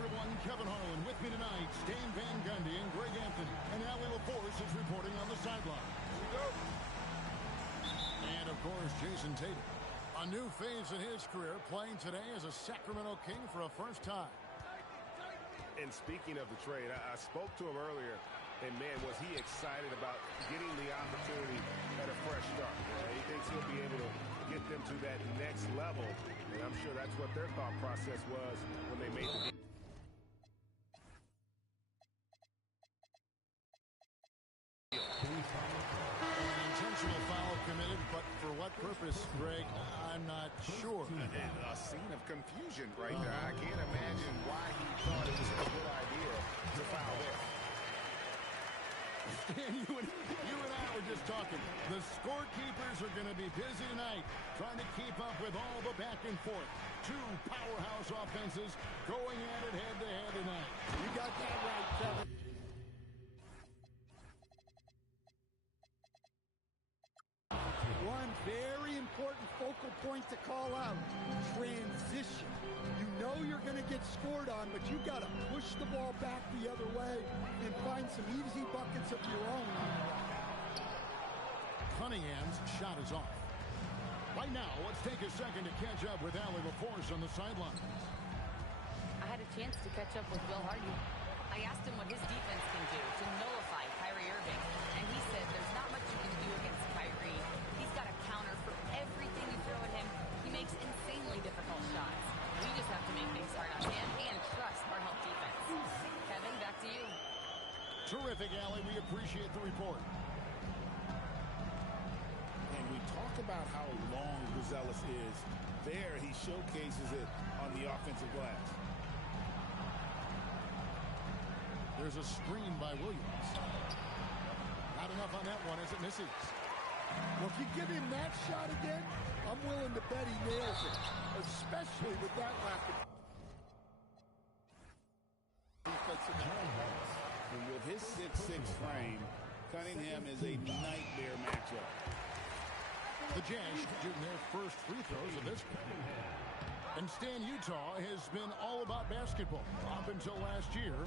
everyone. Kevin Harlan with me tonight. Stan Van Gundy and Greg Anthony. And Allie LaForce is reporting on the sideline. Here we go. And, of course, Jason Tatum. A new phase in his career, playing today as a Sacramento King for a first time. And speaking of the trade, I spoke to him earlier, and, man, was he excited about getting the opportunity at a fresh start. He thinks he'll be able to get them to that next level, and I'm sure that's what their thought process was when they made the deal. Intentional foul committed, but for what purpose, Greg? I'm not sure. A scene of confusion right there. I can't imagine why he thought it was a good idea to foul there. Stan, you and I were just talking. The scorekeepers are going to be busy tonight trying to keep up with all the back and forth. Two powerhouse offenses going at it head-to-head tonight. You got that right, Kevin. One very important focal point to call out, transition. You know you're going to get scored on, but you got to push the ball back the other way and find some easy buckets of your own. Cunningham's shot is off. Right now, let's take a second to catch up with Allie LaForce on the sidelines. I had a chance to catch up with Will Hardy. I asked him what his defense can do to nullify Kyrie Irving, and he said there's not much you can do against Kyrie. He's got a counter for everything you throw at him. He makes insanely difficult shots. We just have to make things hard on him and trust our help defense. Kevin, back to you. Terrific, Allie. We appreciate the report. And we talk about how long Buzelis is. There, he showcases it on the offensive glass. There's a screen by Williams. Not enough on that one as it misses. Well, if you give him that shot again, I'm willing to bet he nails it, especially with that lack of defensive defense. And with his 6'6" frame, Cunningham is a nightmare matchup. The Jazz shooting their first free throws of this game. And Stan, Utah has been all about basketball. Up until last year,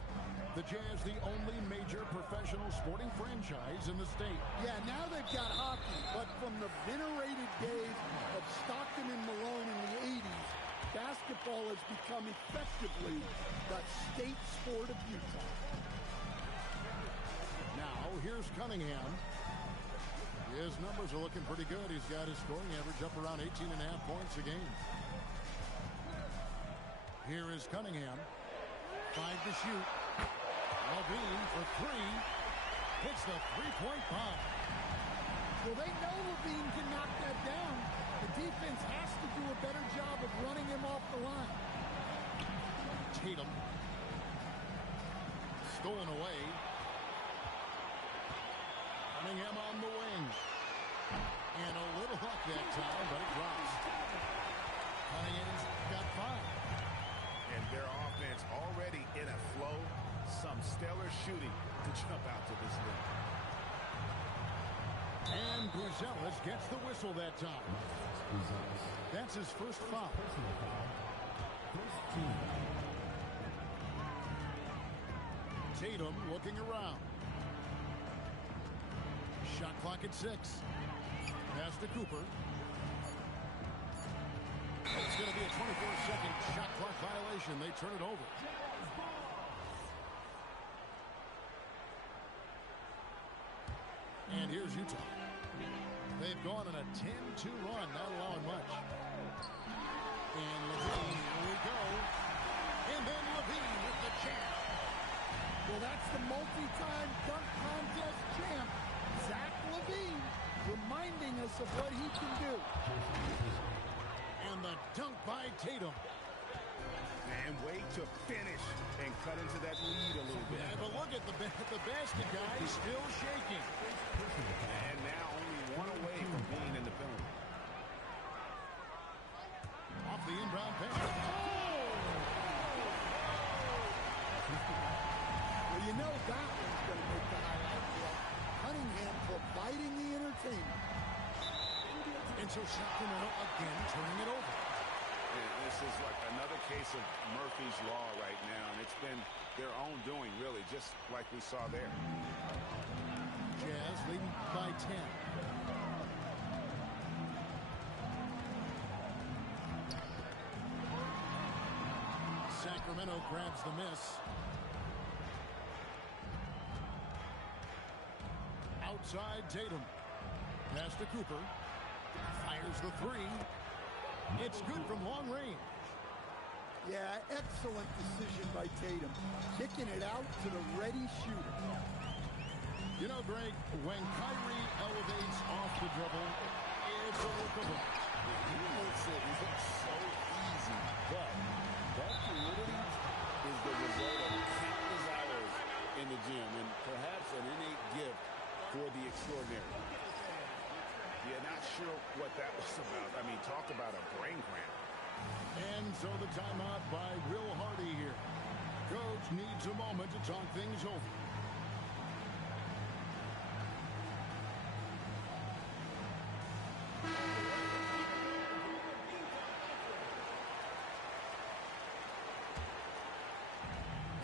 the Jazz the only major professional sporting franchise in the state. Yeah, now they've got hockey, but from the venerated days of Stockton and Malone in the 80s, basketball has become effectively the state sport of Utah. Now, here's Cunningham. His numbers are looking pretty good. He's got his scoring average up around 18.5 points a game. Here is Cunningham. 5 to shoot. Levine for 3. Hits the three-point bomb. Well, they know Levine can knock that down. The defense has to do a better job of running him off the line. Tatum. Stolen away. Cunningham on the wing. And a little luck that time, but it drops. Cunningham's got 5. And their offense already in a flow. Some stellar shooting to jump out to this league. And Buzelis gets the whistle that time. That's his first foul. Tatum looking around. Shot clock at 6. Pass to Cooper. It's going to be a 24-second shot clock violation. They turn it over. And here's Utah. They've gone on a 10-2 run, not allowing much. And Levine, here we go. And then Levine with the champ. Well, that's the multi-time dunk contest champ, Zach Levine, reminding us of what he can do. And the dunk by Tatum. And way to finish and cut into that lead a little bit. Yeah, but look at the basket, guys, still shaking. And now only one away from being in the penalty. Off the inbound pass. Well, you know that one's going to make the highlight reel. Cunningham providing the entertainment. And so Sacramento again turning it over. This is like another case of Murphy's Law right now, and it's been their own doing, really, just like we saw there. Jazz leading by 10. Sacramento grabs the miss. Outside Tatum. Pass to Cooper. Fires the three. It's good from long range. Yeah, excellent decision by Tatum. Kicking it out to the ready shooter. You know, Greg, when Kyrie elevates off the dribble, it's a work of art. He makes it look so easy, but that fluidity is the result of countless hours in the gym and perhaps an innate gift for the extraordinary. Yeah, not sure what that was about. I mean, talk about a brain cramp. And so the timeout by Will Hardy here. Coach needs a moment to talk things over.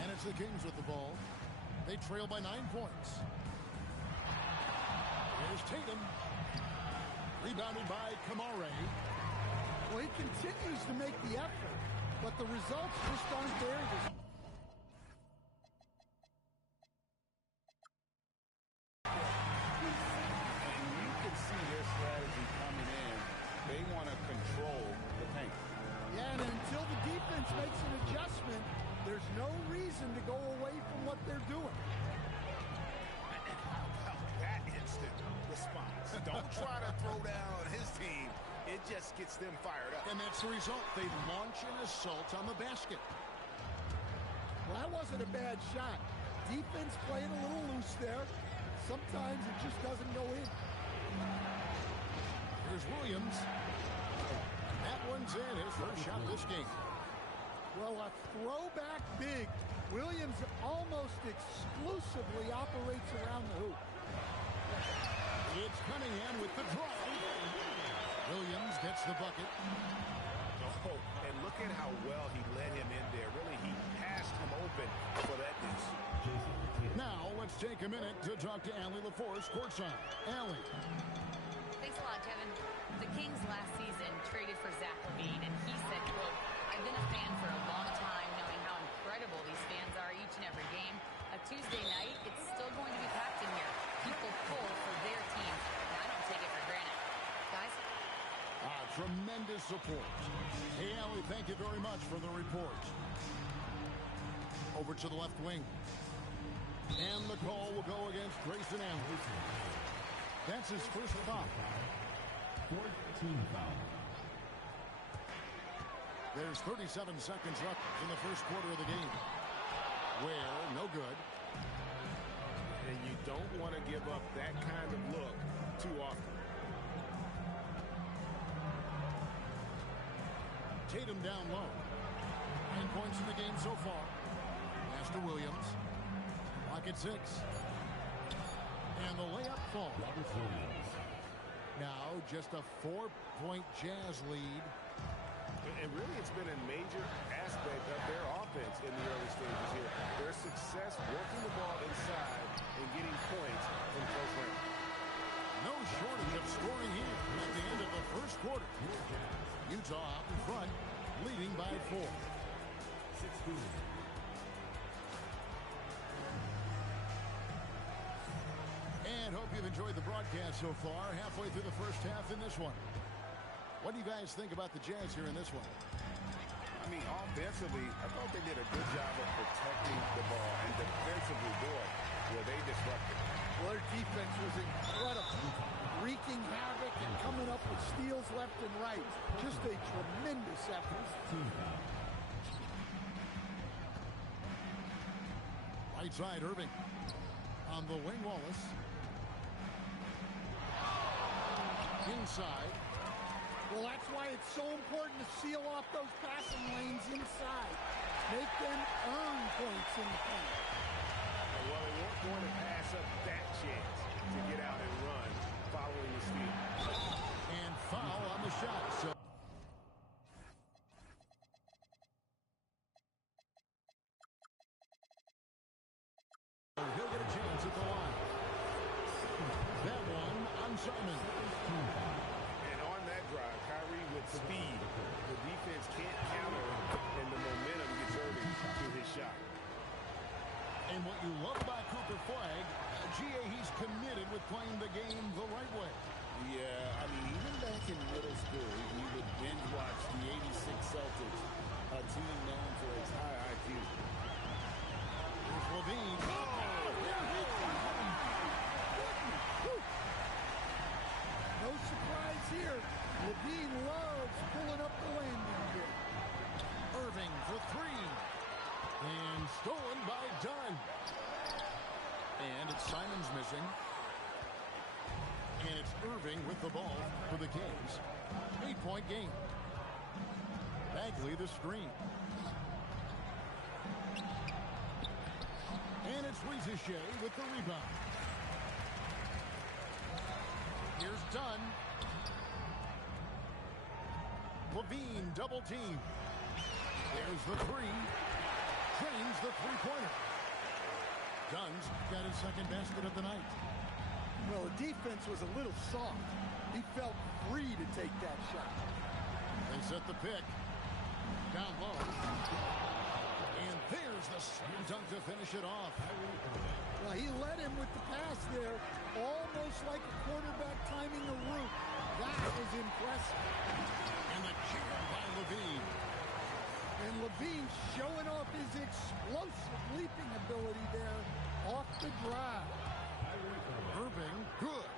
And it's the Kings with the ball. They trail by 9 points. Here's Tatum. Rebounded by Kamare. Well, he continues to make the effort, but the results just aren't there. And you can see their strategy coming in. They want to control the paint. Yeah, and until the defense makes an adjustment, there's no reason to go away from what they're doing. How about that instant response? Don't try to throw down on his team. It just gets them fired up. And that's the result. They launch an assault on the basket. Well, that wasn't a bad shot. Defense playing a little loose there. Sometimes it just doesn't go in. Here's Williams. That one's in. His first shot of this game. Well, a throwback big. Williams almost exclusively operates around the hoop. It's Cuminhim with the drive. Williams gets the bucket. Oh, and look at how well he led him in there. Really, he passed him open for that miss. Now, let's take a minute to talk to Allie LaForce courtside. Allie. Thanks a lot, Kevin. The Kings last season traded for Zach LaVine, and he said, quote, I've been a fan for a long time, knowing how incredible these fans are each and every game. A Tuesday night, it's still going to be packed in here. People pull for their team, and I don't take it for granted. Guys? Tremendous support. Hey, Allie, thank you very much for the report. Over to the left wing. And the call will go against Grayson Allen. That's his first foul. 14 foul. There's 37 seconds left in the first quarter of the game. Where, no good. And you don't want to give up that kind of look too often. Tatum down low. 9 points in the game so far. Pass to Williams. Clock at 6. And the layup falls. Now just a 4-point Jazz lead. And really, it's been a major aspect of their offense in the early stages here. Their success working the ball inside and getting points from close range. No shortage of scoring here at the end of the first quarter. Utah out in front, leading by 4. And hope you've enjoyed the broadcast so far. Halfway through the first half in this one. What do you guys think about the Jazz here in this one? I mean, offensively, I thought they did a good job of protecting the ball. And defensively, boy, were they disrupted. Well, their defense was incredible. Wreaking havoc and coming up with steals left and right. Just a tremendous effort. Right side, Irving. On the wing, Wallace. Inside. Well, that's why it's so important to seal off those passing lanes inside. Make them earn points in the paint. Well, they weren't going to pass up that chance to get out and run following the steal. And foul on the shot. So playing the game the right way. Yeah, I mean, even back in middle school, we would binge watch the '86 Celtics, a team known for its high IQ. Here's Levine. Oh, here he comes. No surprise here. Levine loves pulling up the landing gear. Irving for three. And stolen by Dunn. And it's Simons missing. And it's Irving with the ball for the Kings. 8-point game. Bagley the screen. And it's Rizachet with the rebound. Here's Dunn. Levine double team. There's the three. Drains the three-pointer. Dunn's got his second basket of the night. Well, the defense was a little soft. He felt free to take that shot. They set the pick. Down low. And there's the slam dunk to finish it off. Well, he led him with the pass there, almost like a quarterback timing a route. That was impressive. And the cheer by Levine. And Levine showing off his explosive leaping ability there off the drive. Irving, good.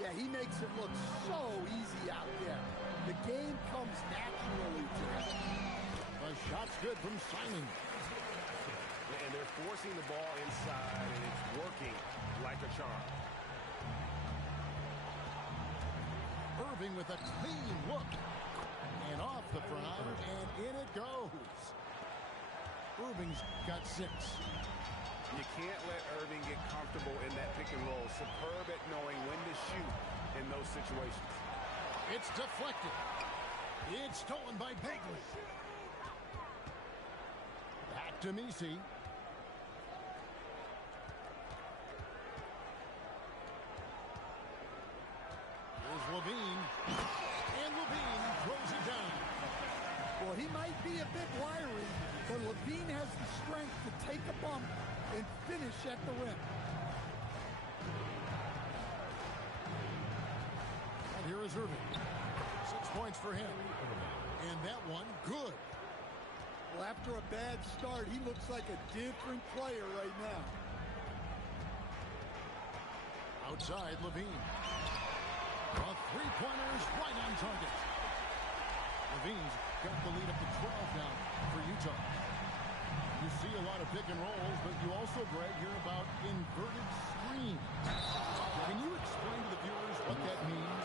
Yeah, he makes it look so easy out there. The game comes naturally to him. A shot's good from Simon. And they're forcing the ball inside, and it's working like a charm. Irving with a clean look. And off the front, and in it goes. Irving's got 6. You can't let Irving get comfortable in that pick and roll. Superb at knowing when to shoot in those situations. It's deflected. It's stolen by Bagley. Back to Messi. Here's Levine. And Levine throws it down. Well, he might be a bit wiry, but Levine has the strength to take a bump and finish at the rim. And here is Irving. 6 points for him. And that one, good. Well, after a bad start, he looks like a different player right now. Outside, Levine. A three-pointer's right on target. Levine's got the lead up to 12 now for Utah. You see a lot of pick and rolls, but you also, Greg, hear about inverted screen. Can you explain to the viewers what that means?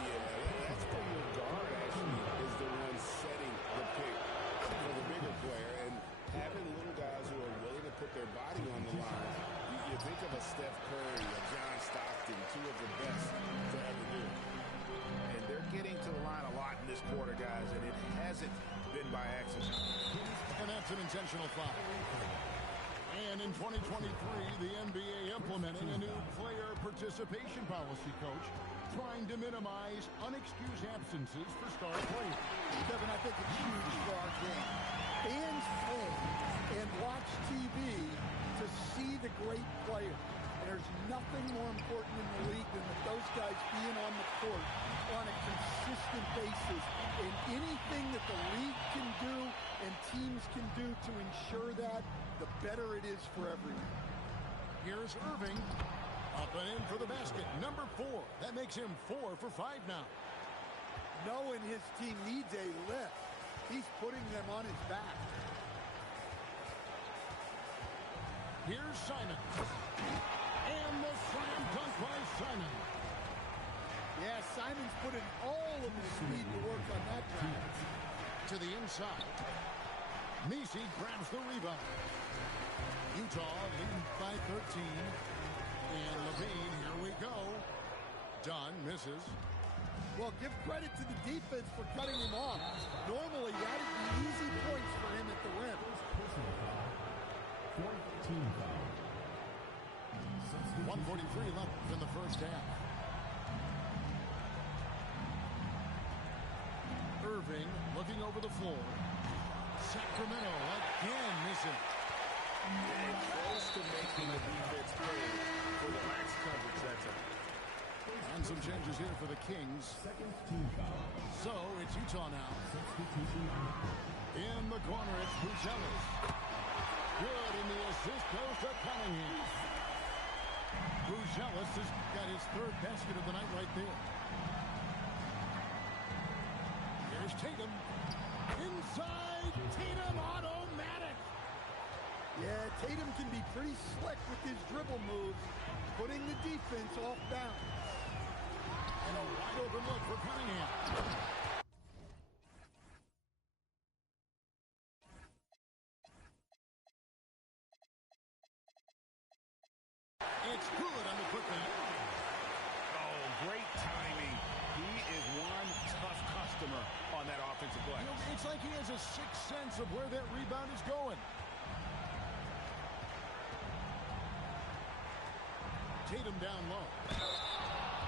Yeah, that's where your guard actually is the one setting the pick for the bigger player. And having little guys who are willing to put their body on the line, you think of a Steph Curry, a John Stockton, 2 of the best to ever do. And they're getting to the line a lot in this quarter, guys, and it hasn't been by accident. And that's an intentional foul. And in 2023, the NBA implementing a new player participation policy, Coach, trying to minimize unexcused absences for star players. Kevin, I think it's huge for our game. Fans pay and watch TV to see the great player. There's nothing more important in the league than those guys being on the court on a consistent basis. And anything that the league can do and teams can do to ensure that, the better it is for everyone. Here's Irving. Up and in for the basket. Number 4. That makes him 4 for 5 now. Knowing his team needs a lift, he's putting them on his back. Here's Simon. And the slam dunk by Simon. Yeah, Simon's putting all of his speed to work on that drive. To the inside. Messi grabs the rebound. Utah leading by 13. And Levine, here we go. Dunn misses. Well, give credit to the defense for cutting him off. Normally, that'd be easy points for him at the rim. 14 foul. 1:43 left in the first half. Irving looking over the floor. Sacramento again missing. And close to making the defense pay for the lax coverage that time. And some changes here for the Kings. Second team foul. So it's Utah now. Substitution. In the corner, it's Buzelis. Good, and the assist goes to Cuminhim. Buzelis has got his third basket of the night right there. Here's Tatum. Inside, Tatum automatic. Yeah, Tatum can be pretty slick with his dribble moves, putting the defense off balance. And a wide open look for Cuminhim. It's good on the putback. Oh, great timing. He is one tough customer on that offensive play. You know, it's like he has a sixth sense of where that rebound is going. Tatum down low.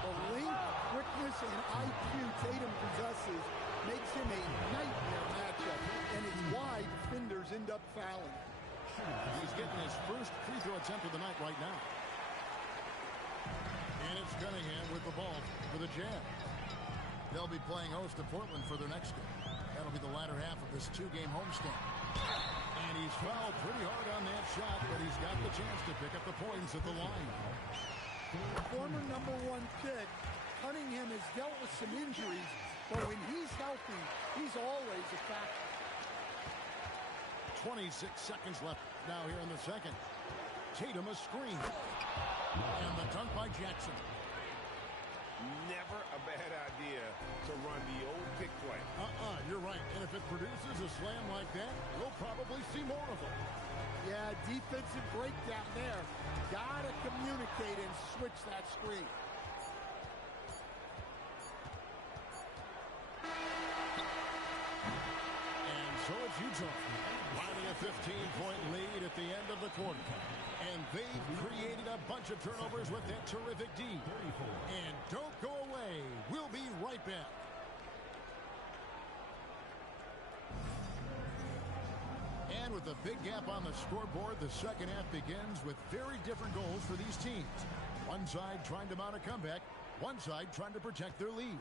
The length, quickness, and IQ Tatum possesses makes him a nightmare matchup, and it's why defenders end up fouling. He's getting his first free throw attempt of the night right now. And it's Cuminhim with the ball for the Jazz. They'll be playing host to Portland for their next game. That'll be the latter half of this two-game homestand. And he's fouled pretty hard on that shot, but he's got the chance to pick up the points at the line. Former #1 pick, Cuminhim has dealt with some injuries, but when he's healthy, he's always a factor. 26 seconds left now here in the second. Tatum a screen. And the dunk by Jackson. Never a bad idea to run the old pick play. You're right. And if it produces a slam like that, we'll probably see more of them. Yeah, defensive breakdown there. Gotta communicate and switch that screen. And so it's Utah. Finally a 15-point lead at the end of the quarter. And they've created a bunch of turnovers with that terrific D. And don't go away. We'll be right back. And with a big gap on the scoreboard, the second half begins with very different goals for these teams. One side trying to mount a comeback, one side trying to protect their lead.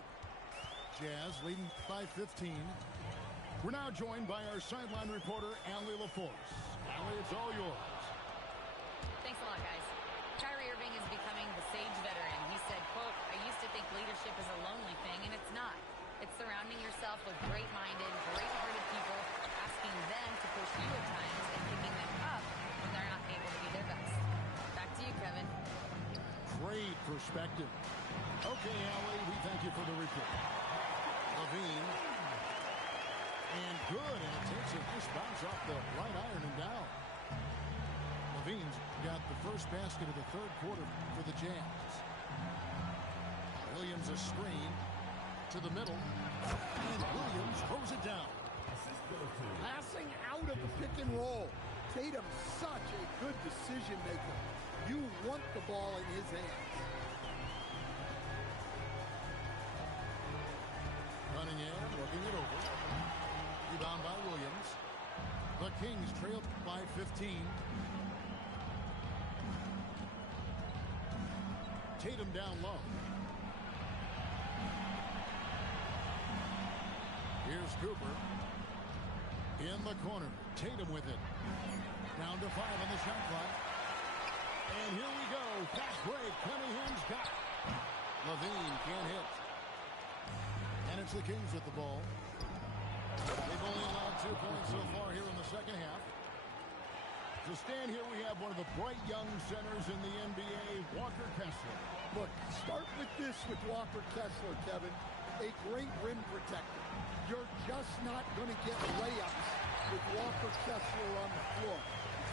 Jazz leading by 15. We're now joined by our sideline reporter, Allie LaForce. Allie, it's all yours. Thanks a lot, guys. Kyrie Irving is becoming the sage veteran. He said, quote, "I used to think leadership is a lonely thing, and it's not. It's surrounding yourself with great-minded, great-hearted people, asking them to push you at times and picking them up when they're not able to be their best." Back to you, Kevin. Great perspective. Okay, Allie, we thank you for the report. Levine. And good, and it takes a nice bounce off the right iron and down. Levine's got the first basket of the third quarter for the Jazz. Williams a screen to the middle. And Williams throws it down. Passing out of the pick and roll. Tatum, such a good decision maker. You want the ball in his hands. Cuminhim looking it over. Rebound by Williams. The Kings trail by 15. Tatum down low. Here's Cooper. In the corner. Tatum with it. Down to 5 on the shot clock. And here we go. Fast break. Cunningham's got it. Levine can't hit. And it's the Kings with the ball. They've only allowed 2 points so far here in the second half. To stand here, we have one of the bright young centers in the NBA, Walker Kessler. Look, start with this with Walker Kessler, Kevin. A great rim protector. You're just not going to get layups with Walker Kessler on the floor.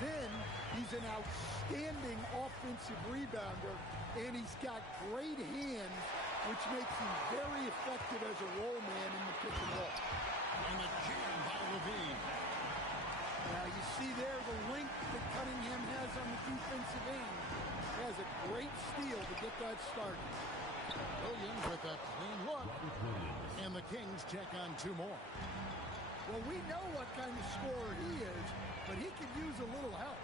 Then he's an outstanding offensive rebounder, and he's got great hands, which makes him very effective as a roll man in the pick and roll. And a jam by Levine. Now you see there the length that Cuminhim has on the defensive end. He has a great steal to get that started. Williams with a clean look. And the Kings check on 2 more. Well, we know what kind of scorer he is, but he could use a little help.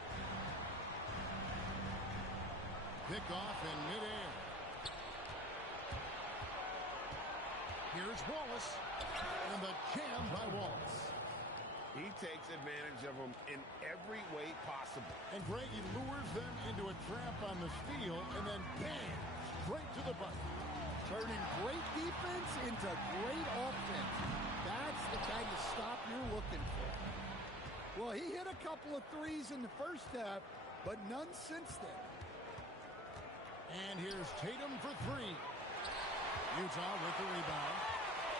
Picked off in midair. Here's Wallace. And the jam by Wallace. He takes advantage of them in every way possible. And Greg, he lures them into a trap on the steal, and then bam, straight to the bucket. Turning great defense into great offense. That's the kind of stop you're looking for. Well, he hit a couple of threes in the first half, but none since then. And here's Tatum for three. Utah with the rebound.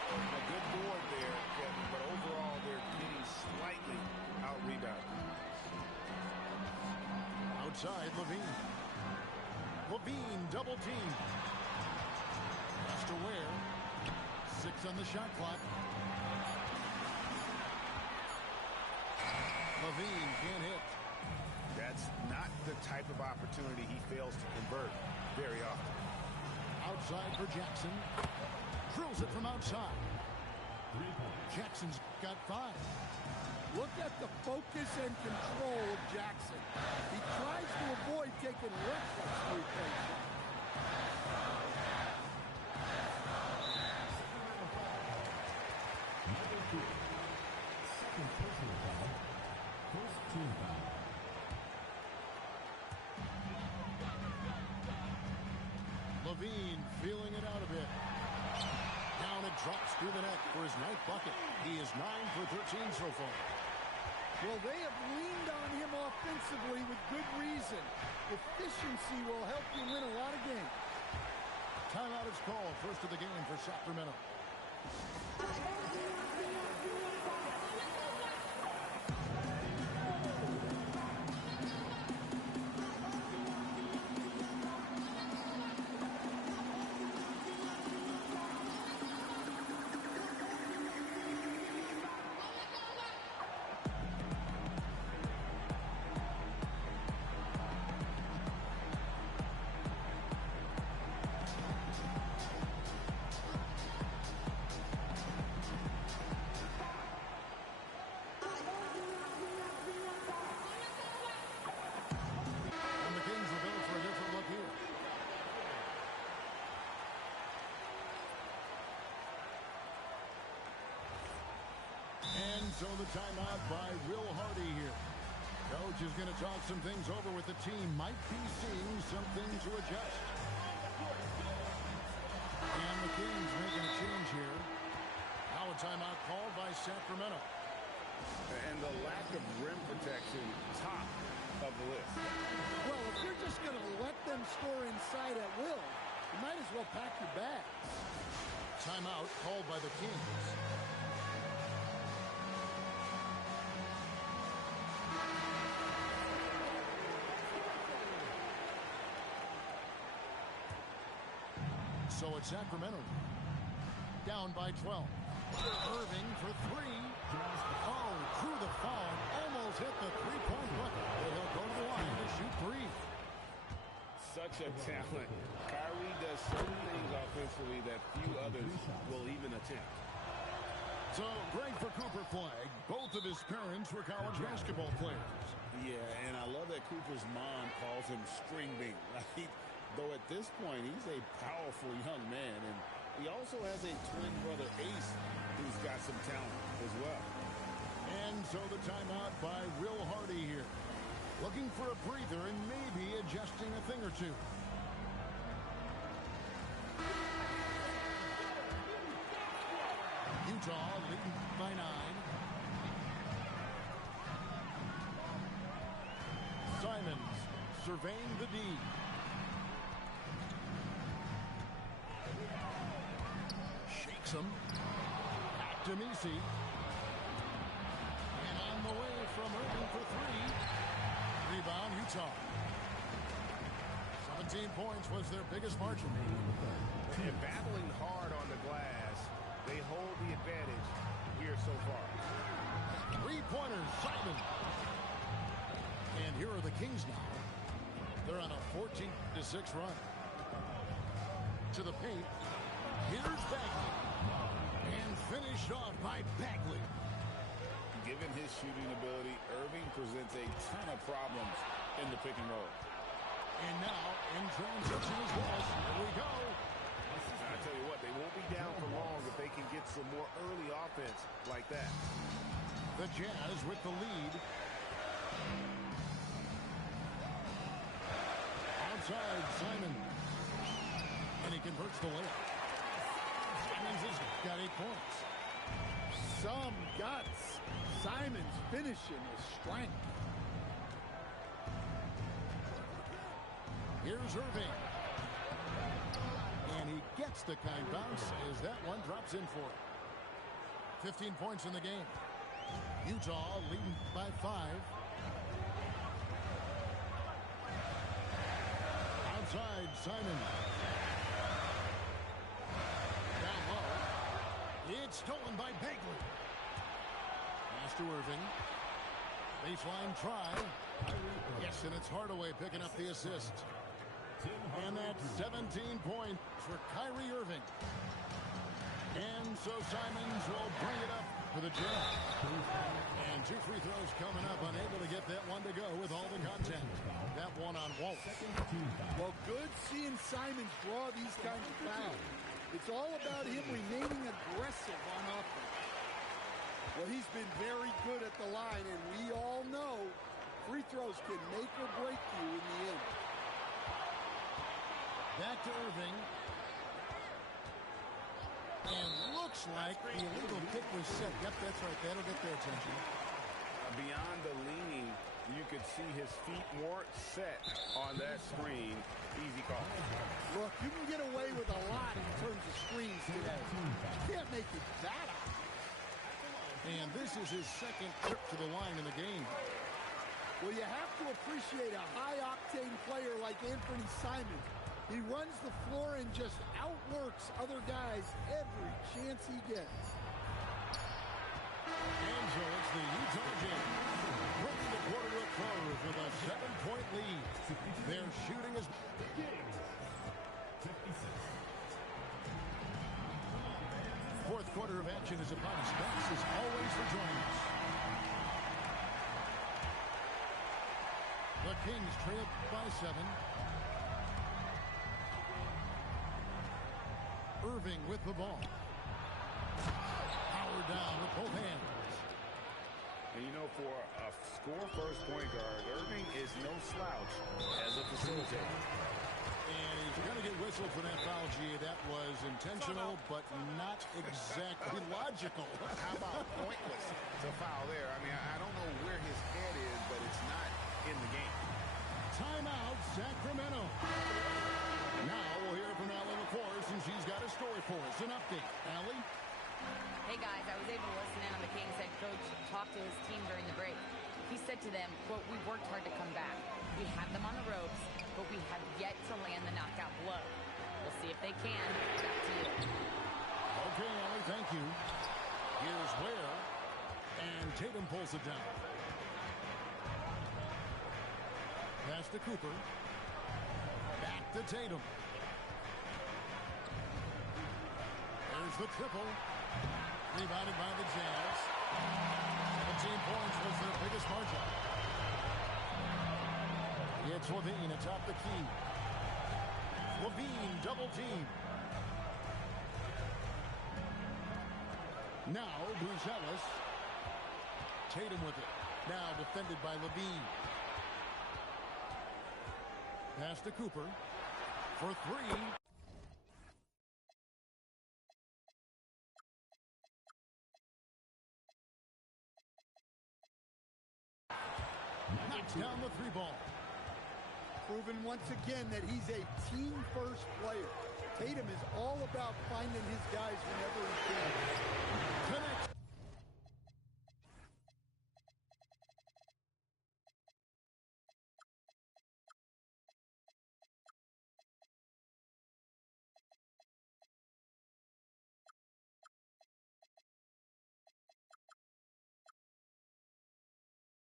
A good board there, Kevin, but overall they're getting slightly out-rebounded. Outside, Levine. Levine double team. Just aware. 6 on the shot clock. Levine can't hit. That's not the type of opportunity he fails to convert very often. Outside for Jackson. Drills it from outside. Jackson's got 5. Look at the focus and control of Jackson. He tries to avoid taking reckless three-point shots. Number 2. Second personal foul. First team foul. Levine feeling it out a bit. Down it drops through the net for his 9th bucket. He is 9 for 13 so far. Well, they have leaned on him offensively with good reason. Efficiency will help you win a lot of games. Timeout is called. First of the game for Sacramento. So the timeout by Will Hardy here. Coach is going to talk some things over with the team. Might be seeing something to adjust. And the Kings making a change here. Now a timeout called by Sacramento. And the lack of rim protection, top of the list. Well, if you're just going to let them score inside at will, you might as well pack your bags. Timeout called by the Kings. So it's Sacramento down by 12. Irving for 3. Oh, through the foul. Almost hit the three-point bucket. But he'll go to the line to shoot 3. Such a talent. Kyrie does certain things offensively that few others will even attempt. So, Greg, for Cooper Flag, both of his parents were college basketball players. Yeah, and I love that Cooper's mom calls him String Bean, right? Though at this point, he's a powerful young man, and he also has a twin brother, Ace, who's got some talent as well. And so the timeout by Will Hardy here. Looking for a breather and maybe adjusting a thing or two. Utah leading by 9. Simons surveying the D. Shakes him. Back to Messi. And on the way from Irving for 3. Rebound, Utah. 17 points was their biggest margin. And battling hard on the glass, they hold the advantage here so far. 3-pointers, Simon. And here are the Kings now. They're on a 14-6 run. To the paint. Here's Bagley. And finished off by Bagley. Given his shooting ability, Irving presents a ton of problems in the pick and roll. And now, in transition as well. Here we go. I tell you what, they won't be down for long if they can get some more early offense like that. The Jazz with the lead. Outside, Simon. And he converts the layup. Simons has got 8 points. Some guts. Simon's finishing with strength. Here's Irving. And he gets the kind bounce as that one drops in for him. 15 points in the game. Utah leading by 5. Outside, Simon. Down low. It's stolen by Bagley. Pass to Irving. Baseline try. Yes, and it's Hardaway picking up the assist. And that's 17 points for Kyrie Irving. And so Simons will bring it up for the Jazz. And 2 free throws coming up, unable to get that one to go with all the content. That one on Walt. Well, good seeing Simons draw these kinds of fouls. It's all about him remaining aggressive on offense. Well, he's been very good at the line, and we all know free throws can make or break you in the end. Back to Irving. And looks like the illegal kick was set. Yep, that's right. That'll get their attention. Beyond the leaning, you could see his feet more set on that screen. Easy call. Look, you can get away with a lot in terms of screens today. You can't make it that obvious. And this is his second trip to the line in the game. Well, you have to appreciate a high-octane player like Anthony Simons. He runs the floor and just outworks other guys every chance he gets. And so it's the Utah Jazz bringing the quarter to a close with a 7-point lead. Their shooting is... Fourth quarter of action is upon us. Thanks as always for joining us. The Kings trail by 7. Irving with the ball. Power down with both hands. And you know, for a score-first point guard, Irving is no slouch as a facilitator. And he's going to get whistled for that foul, G. That was intentional, but not exactly logical. How about pointless to foul there? I mean, I don't know where his head is, but it's not in the game. Timeout, Sacramento. Now we'll hear from Allie McCoy, and she's got a story for us. An update. Allie? Hey, guys, I was able to listen in on the Kings head coach talk to his team during the break. He said to them, quote, "We worked hard to come back. We had them on the ropes, but we have yet to land the knockout blow. We'll see if they can." Back to you. Okay, Allie, thank you. Here's Ware, and Tatum pulls it down. Pass to Cooper. Back to Tatum. There's the triple. Rebounded by the Jazz. 17 points was their biggest margin. It's Levine atop the key. Levine double team. Now Bruce Ellis. Tatum with it. Now defended by Levine. Pass to Cooper for 3. Knocks down the 3 ball. Proven once again that he's a team-first player. Tatum is all about finding his guys whenever he can. Connects.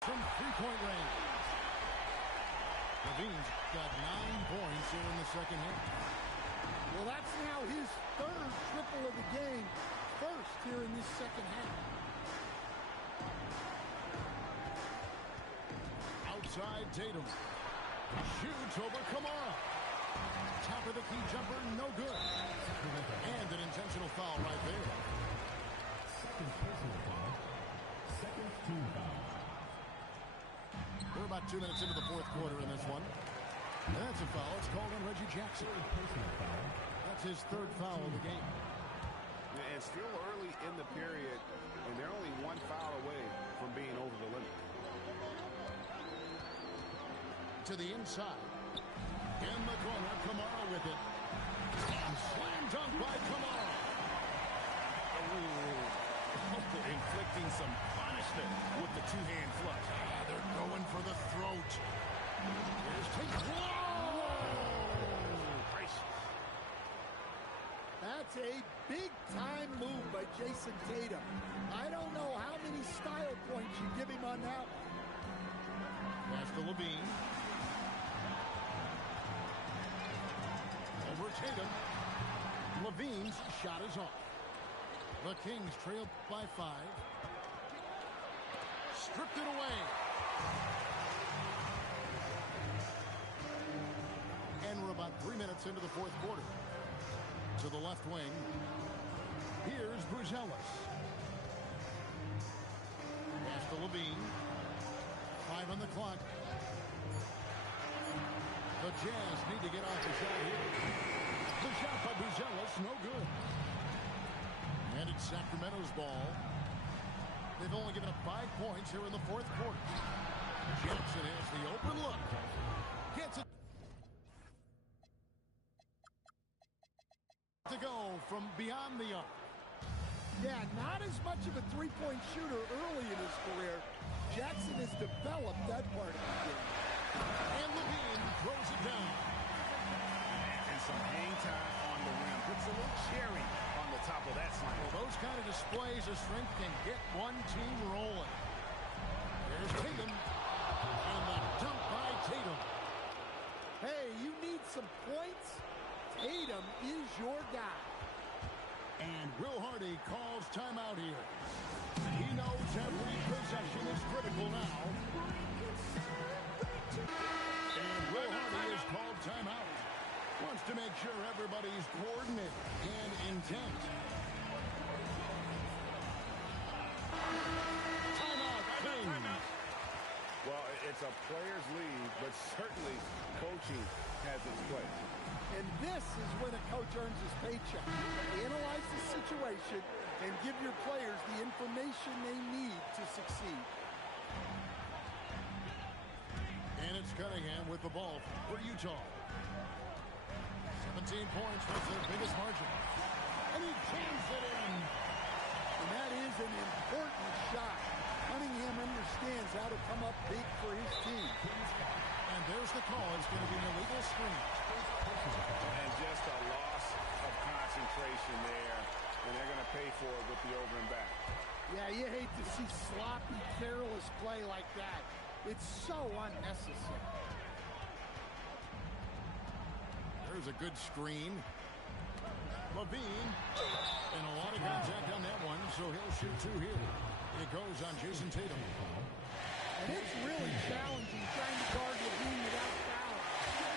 From 3-point range. Levine's got 9 points here in the second half. Well, that's now his 3rd triple of the game. First here in this second half. outside Tatum. Shoots over Kamara. Top of the key jumper, no good. And an intentional foul right there. Second personal foul. Second team foul. We're about 2 minutes into the fourth quarter in this one. That's a foul. It's called on Reggie Jackson. Personal foul. That's his third foul of the game. And still early in the period, and they're only one foul away from being over the limit. To the inside. In the corner, Kamara with it. And slam dunk by Kamara. Inflicting some punishment with the two-hand flush. They're going for the throat. Here's Tatum. That's a big-time move by Jason Tatum. I don't know how many style points you give him on that one. Pass to Levine. Over Tatum. Levine's shot is off. The Kings trail by 5. Stripped it away. And we're about 3 minutes into the fourth quarter. To the left wing. Here's Buzelis. Pass to Levine. 5 on the clock. The Jazz need to get off the shot here. The shot by Buzelis, no good. And it's Sacramento's ball. They've only given up 5 points here in the fourth quarter. Jackson has the open look. Gets it to go from beyond the arc. Yeah, not as much of a three-point shooter early in his career. Jackson has developed that part of the game. And Levine throws it down. And some hang time on the rim. Puts a little cherry on the top of that slam. Well, those kind of displays of strength can get one team rolling. There's Tatum. And the dunk by Tatum. Hey, you need some points? Tatum is your guy. And Will Hardy calls timeout here. He knows every possession is critical now. And Will Hardy is called timeout. Wants to make sure everybody's coordinated and intent. Timeout, Kings. Well, it's a player's league, but certainly coaching has its place. And this is when a coach earns his paycheck. Analyze the situation and give your players the information they need to succeed. And it's Cunningham with the ball for Utah. 17 points was their biggest margin. And he jams it in. And that is an important shot. Cunningham understands how to come up big for his team. And there's the call. It's going to be an illegal screen. And just a loss of concentration there. And they're going to pay for it with the over and back. Yeah, you hate to see sloppy, careless play like that. It's so unnecessary. There's a good screen. Levine. And a lot of contact on that one, so he'll shoot 2 here. It goes on Jason Tatum. And it's really challenging trying to guard Levine without fouling.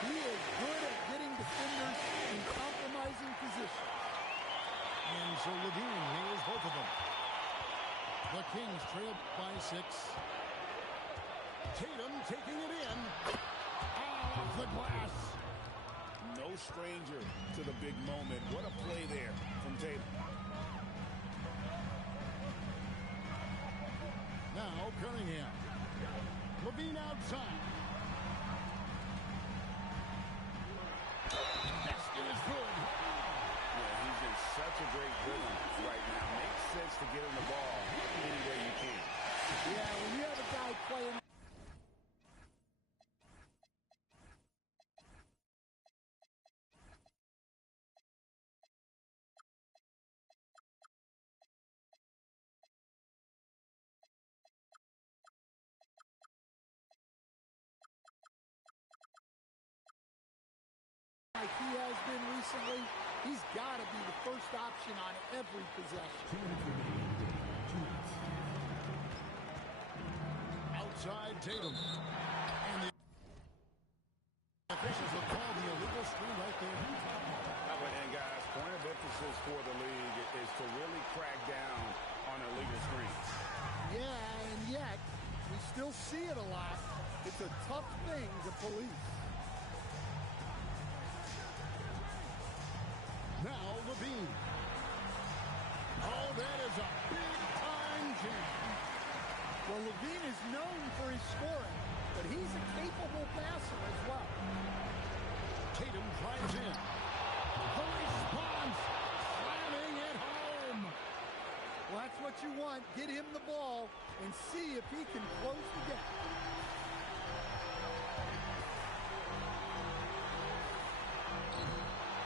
He is good at getting defenders in compromising position. And so Levine nails both of them. The Kings trail by 6. Tatum taking it in. Off the glass. No stranger to the big moment. What a play there from Tatum. Now Cunningham. Levine outside. This is good. Yeah, he's in such a great rhythm right now. Makes sense to get him the ball any way you can. Yeah, when you have a guy playing like he has been recently, he's got to be the first option on every possession. 2 minutes remaining. 2 minutes. Outside Tatum. And emphasis for the league is to really crack down on illegal screens. Yeah, and yet, we still see it a lot. It's a tough thing to police. Now Levine. Oh, that is a big-time jam. Well, Levine is known for his scoring, but he's a capable passer as well. Tatum drives in. The response, slamming it home. Well, that's what you want. Get him the ball and see if he can close the gap.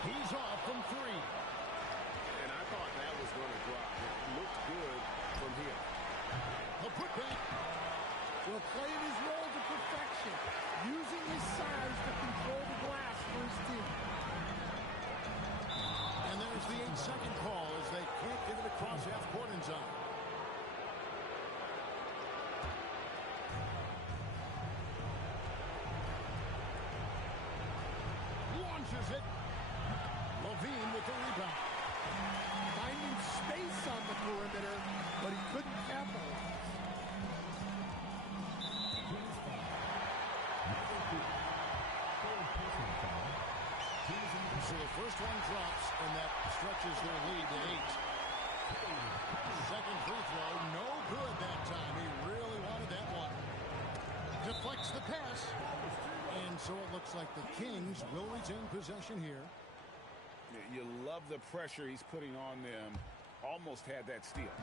He's off from three. And I thought that was going to drop. It looked good from here. The putback. Well, playing his role to perfection, using his size to control the glass for his team. And there's the 8-second call as they can't get it across half-court in time. Launches it. Levine with the rebound. Finding space on the perimeter, but he couldn't capitalize. So the first one drops, and that stretches their lead to 8. Second free throw, no good that time. He really wanted that one. Deflects the pass. And so it looks like the Kings will retain possession here. You love the pressure he's putting on them. Almost had that steal.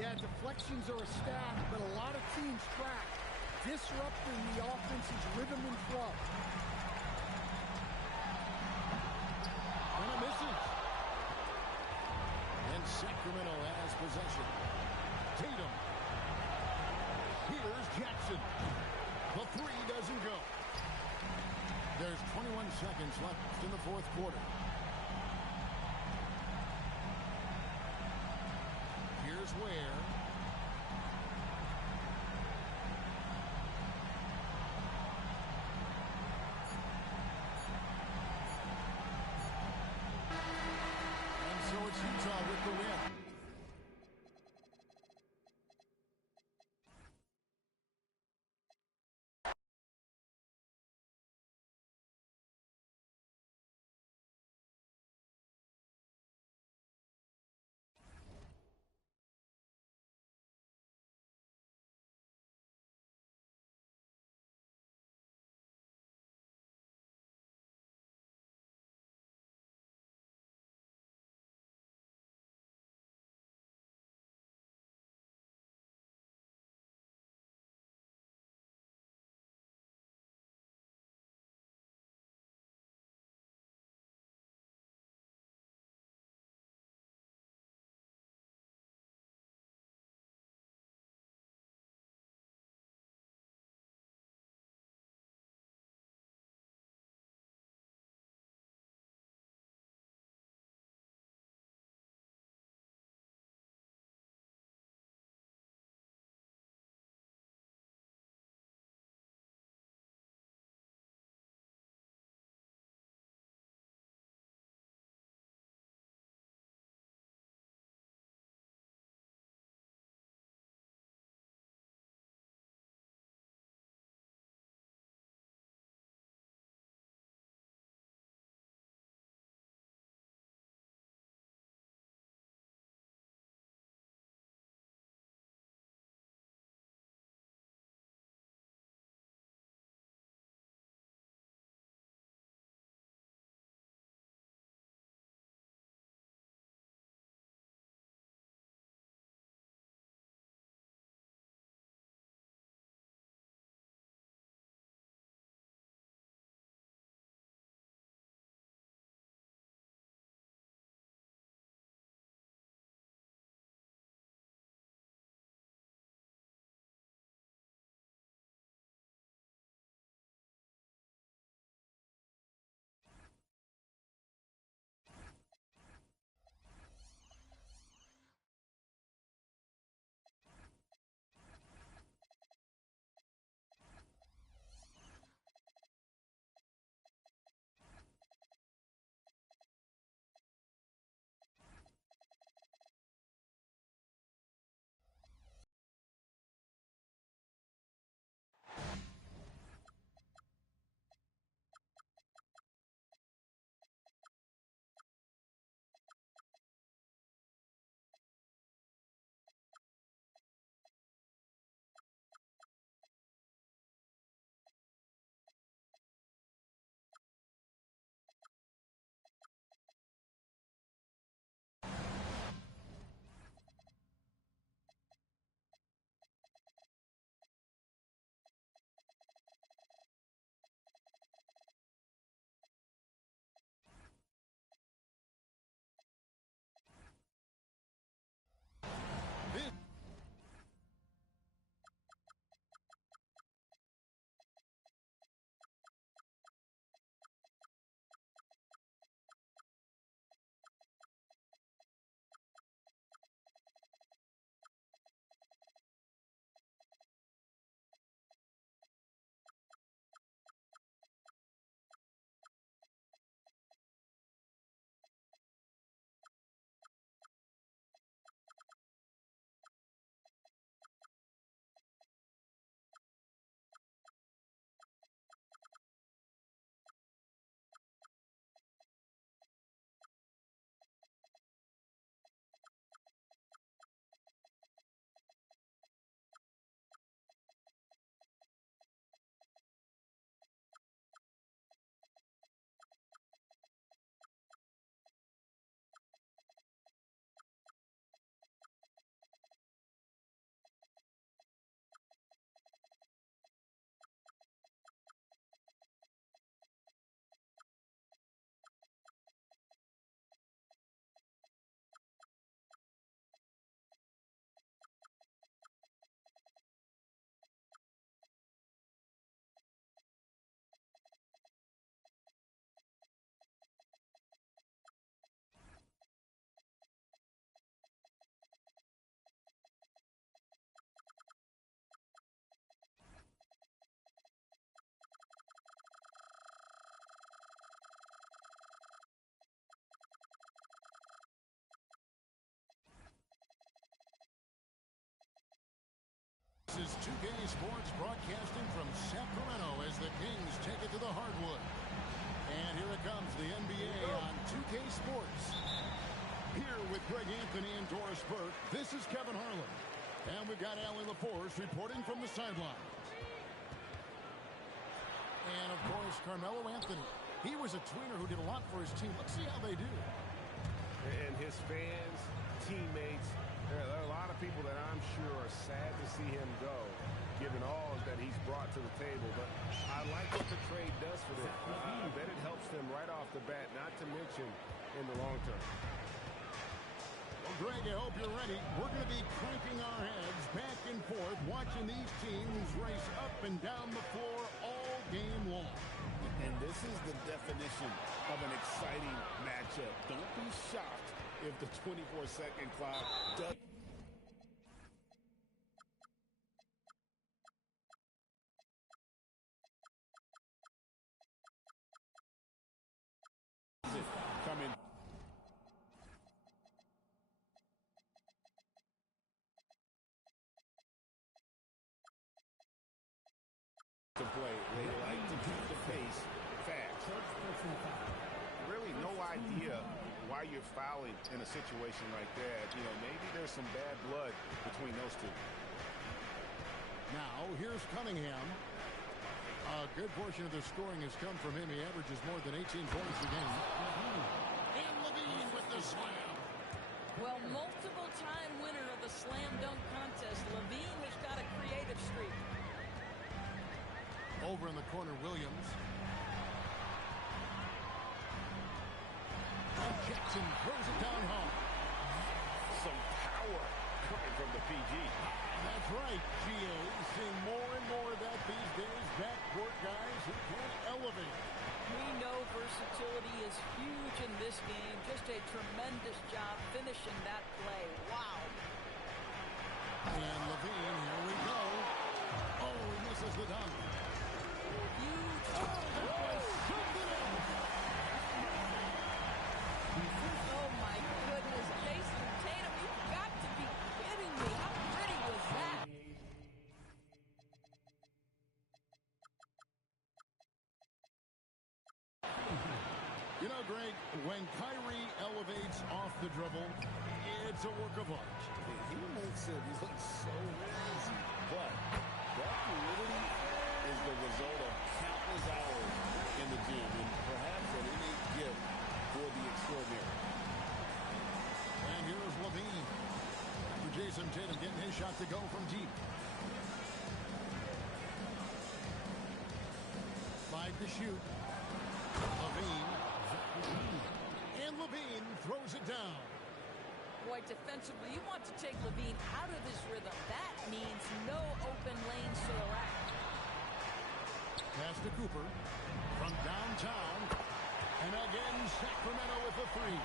Yeah, deflections are a stat, but a lot of teams track, disrupting the offense's rhythm and flow. And it misses. And Sacramento has possession. Tatum. Here's Jackson. The three doesn't go. There's 21 seconds left in the fourth quarter. Here's where. And so it's Utah with the win. broadcasting from Sacramento as the Kings take it to the hardwood. And here it comes, the NBA on 2K Sports. Here with Greg Anthony and Doris Burke, this is Kevin Harlan. And we've got Allie LaForce reporting from the sideline. And, of course, Carmelo Anthony. He was a tweener who did a lot for his team. Let's see how they do. And his fans, teammates, there are a lot of people that I'm sure are sad to see him go, given all that he's brought to the table. But I like what the trade does for them. I bet it helps them right off the bat, not to mention in the long term. Well, Greg, I hope you're ready. We're going to be cranking our heads back and forth, watching these teams race up and down the floor all game long. And this is the definition of an exciting matchup. Don't be shocked if the 24-second clock does. Coming. To play. They like to keep the pace fast. Really no idea why you're fouling in a situation like that. You know, maybe there's some bad blood between those two. Now, here's Cuminhim. A good portion of the scoring has come from him. He averages more than 18 points a game. And Levine with the slam. Well, multiple-time winner of the slam dunk contest, Levine has got a creative streak. Over in the corner, Williams. And Jackson throws it down home. Some power coming from the PG. That's right, GA. Seeing more and more of that these days. Backcourt guys who can elevate. We know versatility is huge in this game. Just a tremendous job finishing that play. Wow. And Levine, here we go. Oh, he misses the dunk. Huge. That was something else. Oh, my goodness. Jason Tatum, you've got to be kidding me. How pretty was that? You know, Greg, when Kyrie elevates off the dribble, it's a work of art. He makes it look so easy. But that fluidity is the result of countless hours in the gym and perhaps an innate gift for the extraordinary. And here's Levine. After Jason Tatum getting his shot to go from deep. 5 to shoot. Levine. And Levine throws it down. Boy, defensively, you want to take Levine out of his rhythm. That means no open lanes to the rack. Pass to Cooper from downtown. And again, Sacramento with the three.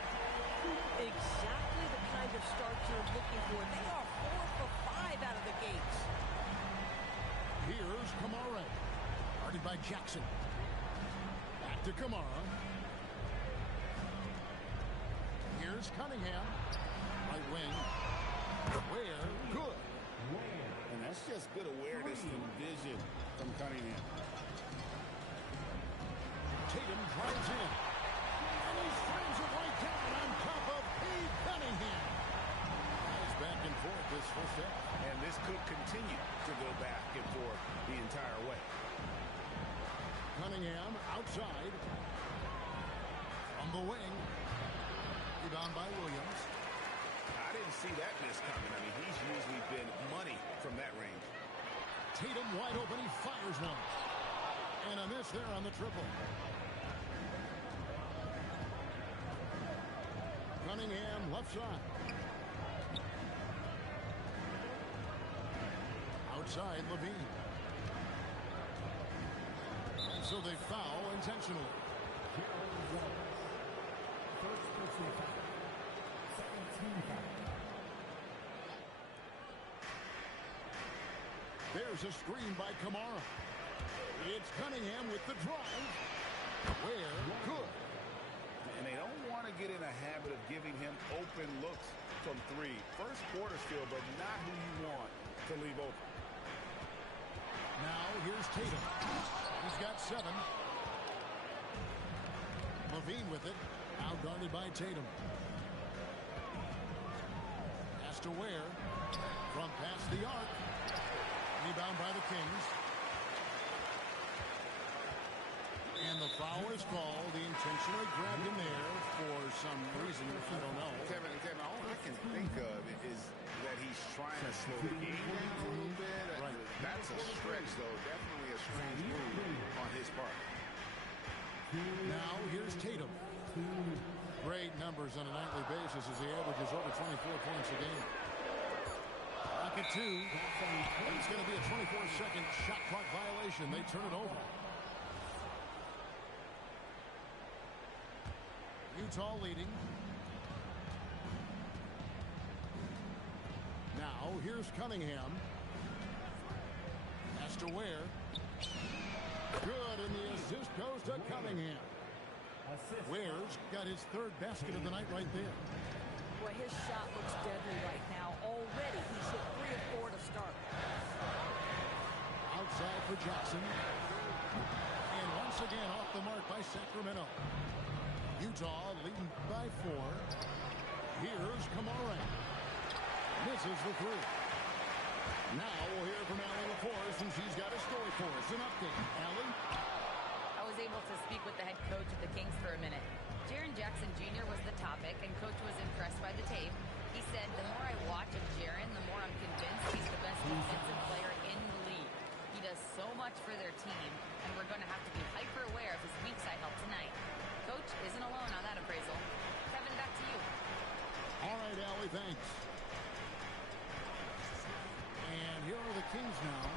Exactly the kind of start you're looking for. They are 4 for 5 out of the gates. Here's Kamara. Guarded by Jackson. Back to Kamara. Here's Cunningham. Right wing. Where? Good. And that's just good awareness and vision from Cunningham. Tatum drives in. And he slams it right down on top of Cade Cunningham. Nice back and forth this first half. And this could continue to go back and forth the entire way. Cunningham outside. On the wing. Rebound by Williams. I didn't see that miss coming. I mean, he's usually been money from that range. Tatum wide open. He fires one. And a miss there on the triple. Cunningham left side. Outside Levine. And so they foul intentionally. First personal foul. Second team foul. There's a screen by Kamara. It's Cunningham with the drive. Where? Good. And they don't want to get in a habit of giving him open looks from three. First quarter still, but not who you want to leave open. Now here's Tatum. He's got 7. Levine with it. Out guarded by Tatum. Has to Ware. From past the arc. Rebound by the Kings. And the foul is called. He intentionally grabbed him there for some reason. I don't know. Kevin, all I can think of is that he's trying to slow the game down a little bit. Right. That's a stretch, though. Definitely a strange move on his part. Now here's Tatum. Great numbers on a nightly basis as he averages over 24 points a game. Rocket 2. It's going to be a 24-second shot clock violation. They turn it over. Utah leading. Now here's Cuminhim. Has to Ware. Good, and the assist goes to Cuminhim. Ware's got his 3rd basket of the night right there. Boy, his shot looks deadly right now. Already he's hit 3 of 4 to start. Outside for Jackson. And once again off the mark by Sacramento. Utah leading by 4. Here's Kamara. Misses the 3. Now we'll hear from Allie LaForce, and she's got a story for us. An update. Allie? I was able to speak with the head coach of the Kings for a minute. Jaren Jackson Jr. was the topic, and coach was impressed by the tape. He said, the more I watch of Jaren, the more I'm convinced he's the best defensive player in the league. He does so much for their team, and we're going to have to be hyper-aware of his weak side help tonight. Coach isn't alone on that appraisal. Kevin, back to you. All right, Allie, thanks. And here are the Kings now,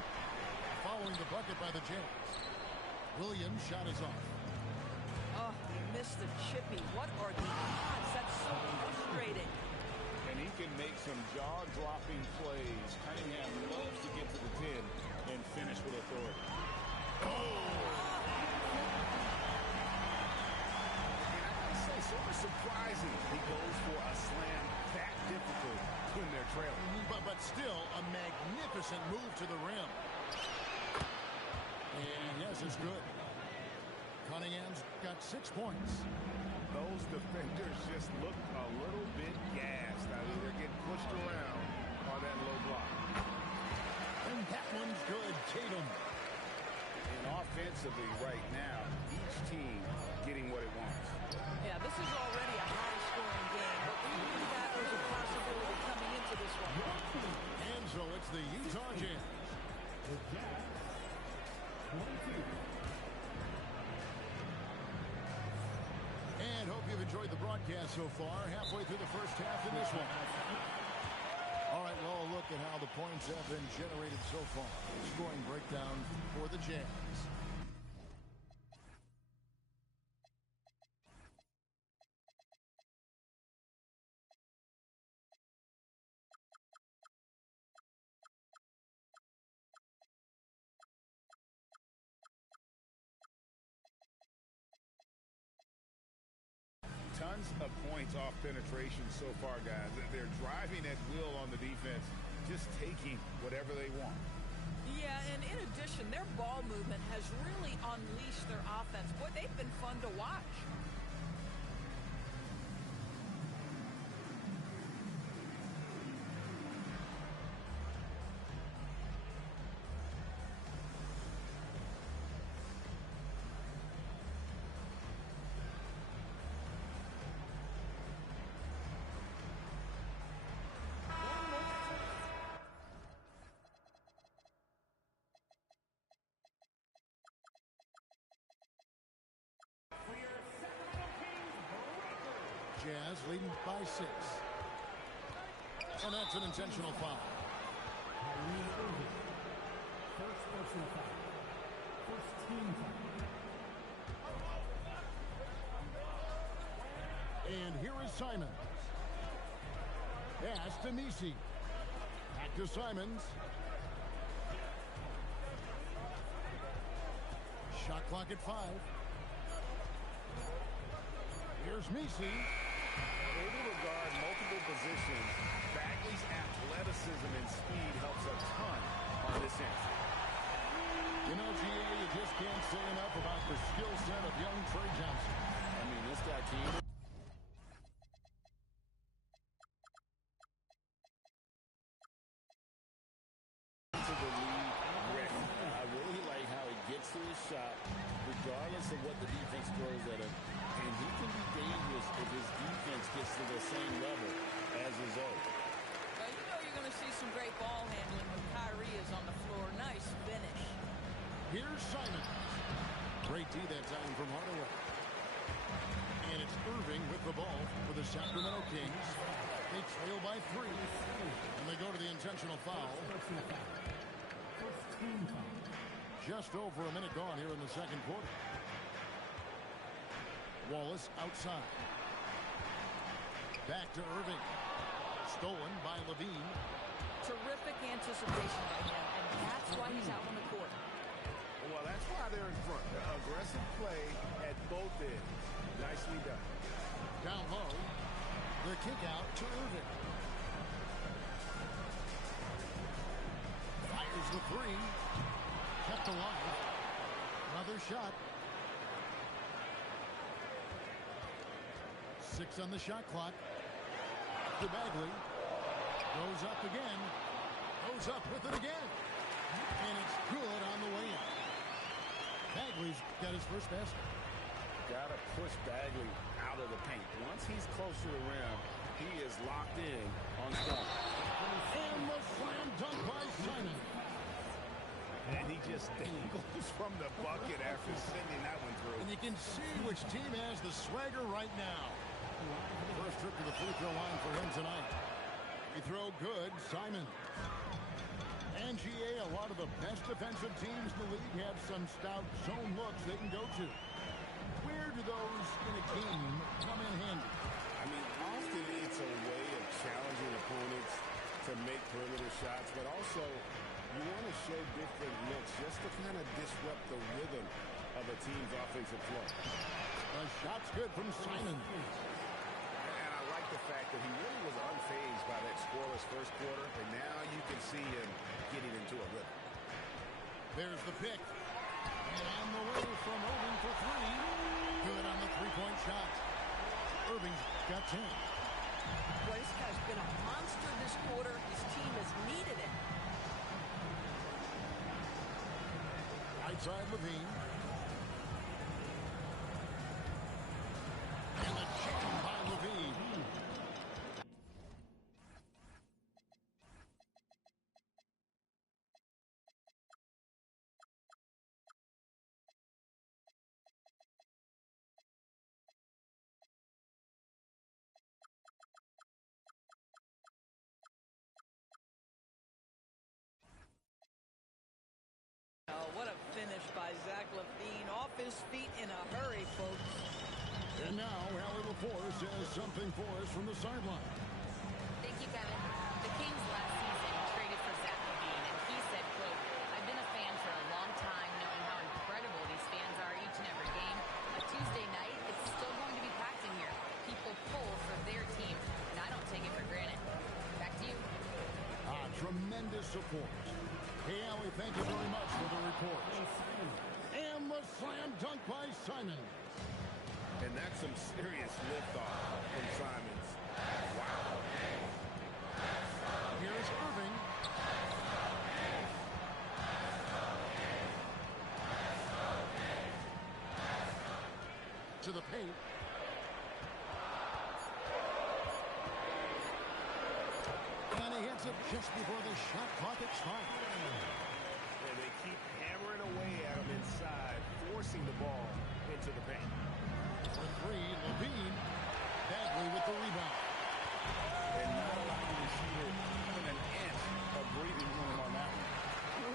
following the bucket by the Jazz. Williams' shot is off. Oh, he missed the chippy. What are the odds? That's so frustrating. And he can make some jaw-dropping plays. Cunningham loves to get to the 10 and finish with authority. Sort of surprising he goes for a slam that difficult when they're trailing. But still a magnificent move to the rim. And yes, it's good. Cunningham's got 6 points. Those defenders just look a little bit gassed. I mean, they're getting pushed around on that low block. And that one's good. Tatum. And offensively right now, each team getting what it wants. Yeah, this is already a high-scoring game, but we knew that was a possibility coming into this one. And so it's the Utah Jazz. The Jazz, 22. And hope you've enjoyed the broadcast so far. Halfway through the first half in this one. All right, well, look at how the points have been generated so far. Scoring breakdown for the Jazz. Tons of points off penetration so far, guys. They're driving at will on the defense, just taking whatever they want. Yeah, and in addition, their ball movement has really unleashed their offense. Boy, they've been fun to watch. Jazz leading by 6. And that's an intentional foul. First personal foul. First team foul. And here is Simons. Pass to Nisi. Back to Simons. Shot clock at 5. Here's Nisi. Able to guard multiple positions. Bagley's athleticism and speed helps a ton on this end. You know, GA, you just can't say enough about the skill set of young Trey Johnson. I mean, this guy came to the league ready. I really like how he gets to his shot, regardless of what the defense throws at him. And he can be dangerous if his defense gets to the same level as his own. Well, you know you're going to see some great ball handling when Kyrie is on the floor. Nice finish. Here's Simon. Great D that time from Hardaway. And it's Irving with the ball for the Sacramento Kings. They trail by 3. And they go to the intentional foul. Just over a minute gone here in the second quarter. Wallace outside. Back to Irving. Stolen by Levine. Terrific anticipation by him, and that's why he's out on the court. Well, that's why they're in front. Aggressive play at both ends. Nicely done. Down low. The kick out to Irving. Fires the 3. Kept alive. Another shot. 6 on the shot clock. To Bagley. Goes up again. Goes up with it again. And it's good on the way in. Bagley's got his first basket. Got to push Bagley out of the paint. Once he's close to the rim, he is locked in on strong. And the slam dunk by Simon. And he just dangles from the bucket after sending that one through. And you can see which team has the swagger right now. First trip to the free throw line for him tonight. Free throw good, Simon. And GA, a lot of the best defensive teams in the league have some stout zone looks they can go to. Where do those in a game come in handy? I mean, often it's a way of challenging opponents to make perimeter shots, but also you want to show different looks just to kind of disrupt the rhythm of a team's offensive flow. The shot's good from Simon. And I like the fact that he really was unfazed by that scoreless first quarter, and now you can see him getting into a rhythm. There's the pick. And on the way from Irving for 3. Good on the three-point shot. Irving's got 10. Boy, this guy's been a monster this quarter. His team has needed it. Right side Levine. And the jam by Levine. Oh, what a finish by Zach Levine. Off his feet in a hurry, folks. And now, Allie LaForce has something for us from the sideline. Thank you, Kevin. The Kings last season traded for Zach Levine, and he said, quote, I've been a fan for a long time, knowing how incredible these fans are each and every game. A Tuesday night, it's still going to be packed in here. People pull for their team, and I don't take it for granted. Back to you. Tremendous support. Hey, Allie, thank you very much for the report. And the slam dunk by Simon. And that's some serious liftoff from Simons. Wow. Here's Irving. To the paint. And he hits it just before the shot clock expires. And they keep hammering away at him inside, forcing the ball into the paint. For 3, Levine. Bagley with the rebound. And not allowing the shooter even an inch of breathing room on that one.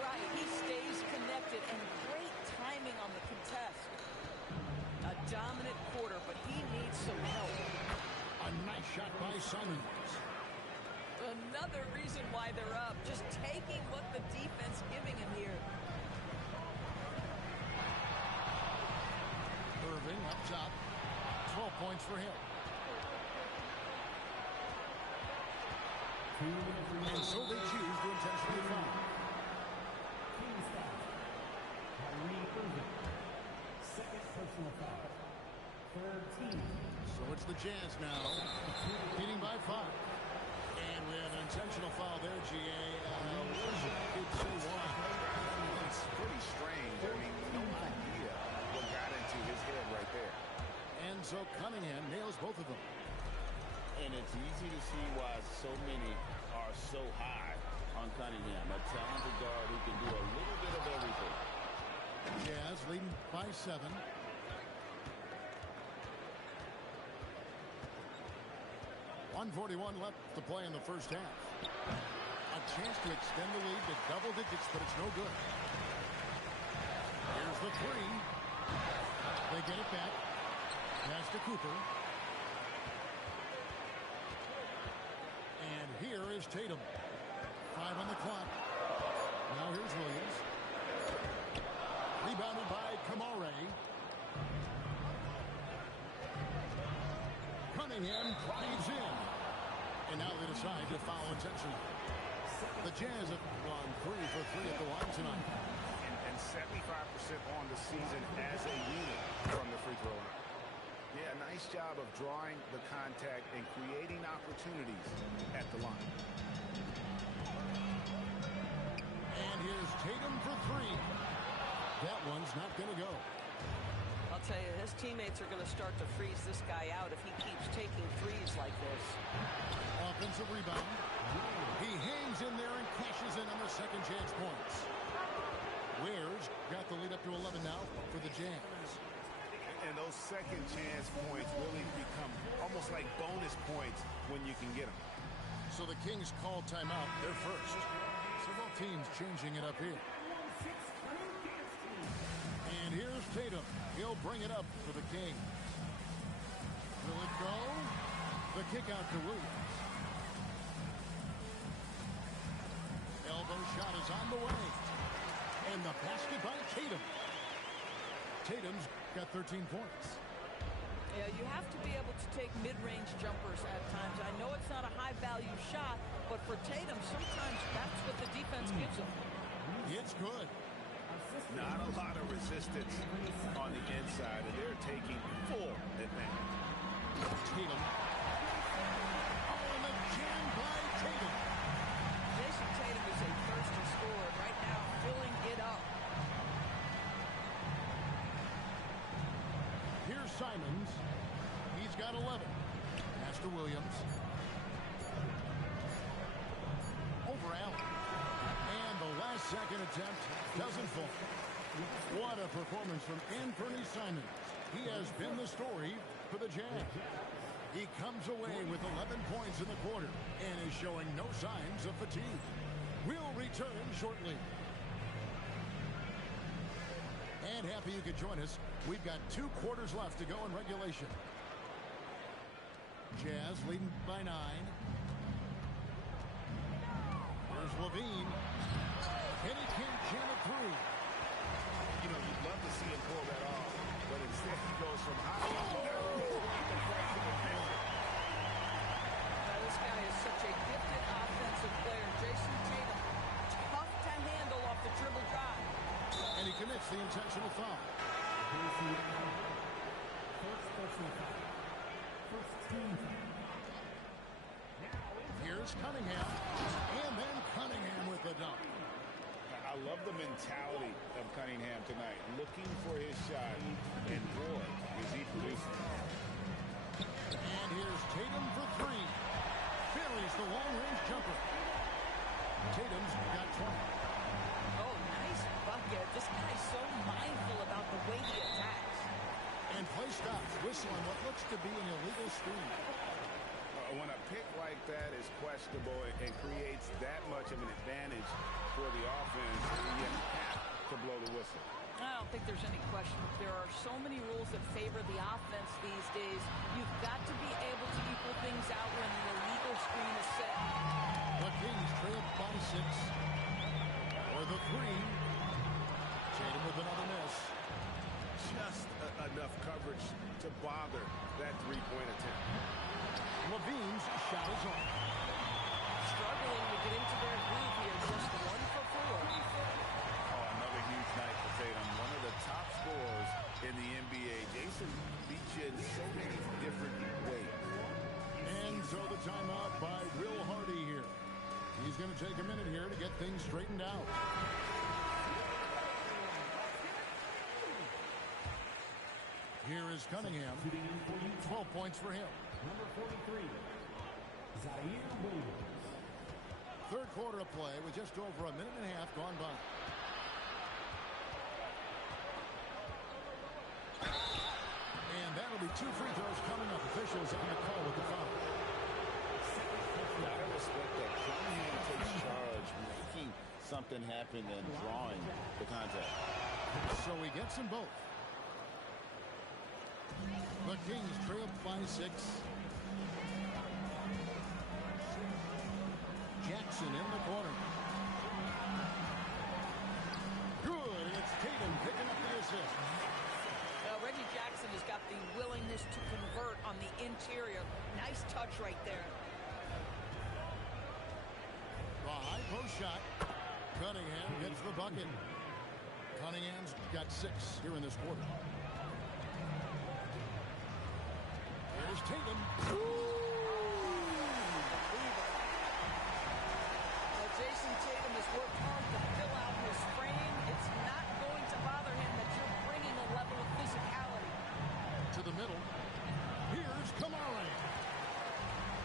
Right, he stays connected, and great timing on the contest. A dominant quarter, but he needs some help. A nice shot by Simons. Another reason why they're up, just taking what the defense giving him here. Irving up top. 12 points for him. And so they choose to intentionally foul. Second personal foul. Third team. So it's the Jazz now, leading by 5. And we have an intentional foul there, GA. It's 2-1. It's pretty strange. I mean, no idea what got into his head right there. And so Cunningham nails both of them. And it's easy to see why so many are so high on Cuminhim, a talented guard who can do a little bit of everything. Jazz leading by 7. .141 left to play in the first half. A chance to extend the lead to double digits, but it's no good. Here's the 3. They get it back. Pass to Cooper. And here is Tatum. 5 on the clock. Now here's Williams. Rebounded by Kamare. Cunningham drives in. And now they decide to foul intentionally. The Jazz have gone 3 for 3 at the line tonight. And 75% on the season as a unit from the free throw line. Yeah, nice job of drawing the contact and creating opportunities at the line. And here's Tatum for 3. That one's not going to go. I'll tell you, his teammates are going to start to freeze this guy out if he keeps taking threes like this. Offensive rebound. He hangs in there and cashes in on the second chance points. Ware's got the lead up to 11 now for the Jazz. And those second chance points really become almost like bonus points when you can get them. So the Kings call timeout. They're first. So both teams changing it up here. And here's Tatum. He'll bring it up for the Kings. Will it go? The kick out to Williams. Elbow shot is on the way. And the basket by Tatum. Tatum's got 13 points. Yeah, you have to be able to take mid-range jumpers at times. I know it's not a high-value shot, but for Tatum, sometimes that's what the defense gives him. It's good. Not a lot of resistance on the inside, and they're taking full advantage. Tatum. Oh, and the jam by Tatum. Jason Tatum is a thirsty scorer right now, filling it up. Here's Simons. He's got 11. Pass to Williams. Over Allen. And the last second attempt doesn't fall. What a performance from Anthony Simons. He has been the story for the Jazz. He comes away with 11 points in the quarter and is showing no signs of fatigue. We'll return shortly. And happy you could join us. We've got 2 quarters left to go in regulation. Jazz leading by 9. There's Levine. And he can't jam it through. You know, you'd love to see him pull that off, but instead he goes from high. This guy is such a gifted offensive player. Jason Tatum, tough to handle off the dribble drive. And he commits the intentional foul. First personal foul. First team foul. Here's Cunningham. And then Cunningham with the dunk. I love the mentality of Cuminhim tonight, looking for his shot, and boy, is he producing. And here's Tatum for 3. Buries the long-range jumper. Tatum's got 20. Oh, nice bucket. This guy's so mindful about the way he attacks. And play stops. Whistle on what looks to be an illegal screen. When a pick like that is questionable and creates that much of an advantage for the offense, you have to blow the whistle. I don't think there's any question. There are so many rules that favor the offense these days. You've got to be able to equal things out when the illegal screen is set. The Kings trail by 6. For the 3. Tatum with another miss. Just enough coverage to bother that three-point attempt. Levine's shot is on. Struggling to get into their groove here. Just 1 for 4. Oh, another huge night for Tatum. One of the top scorers in the he's going to take a minute here to get things straightened out. Here is Cuminhim. 12 points for him. Number 43, Zaire Williams. Third quarter of play with just over a minute and a half gone by. And that'll be 2 free throws coming up. Officials on the call with the foul. Gotta respect that Cuminhim takes charge, making something happen and drawing the contact. So he gets them both. The Kings trail by 6. Jackson in the corner. Good. It's Cade picking up the assist. Reggie Jackson has got the willingness to convert on the interior. Nice touch right there. The high post shot. Cunningham gets the bucket. Cunningham's got 6 here in this quarter. Here's Tatum. Jason Tatum has worked hard to fill out his frame. It's not going to bother him that you're bringing a level of physicality. To the middle. Here's Kamara.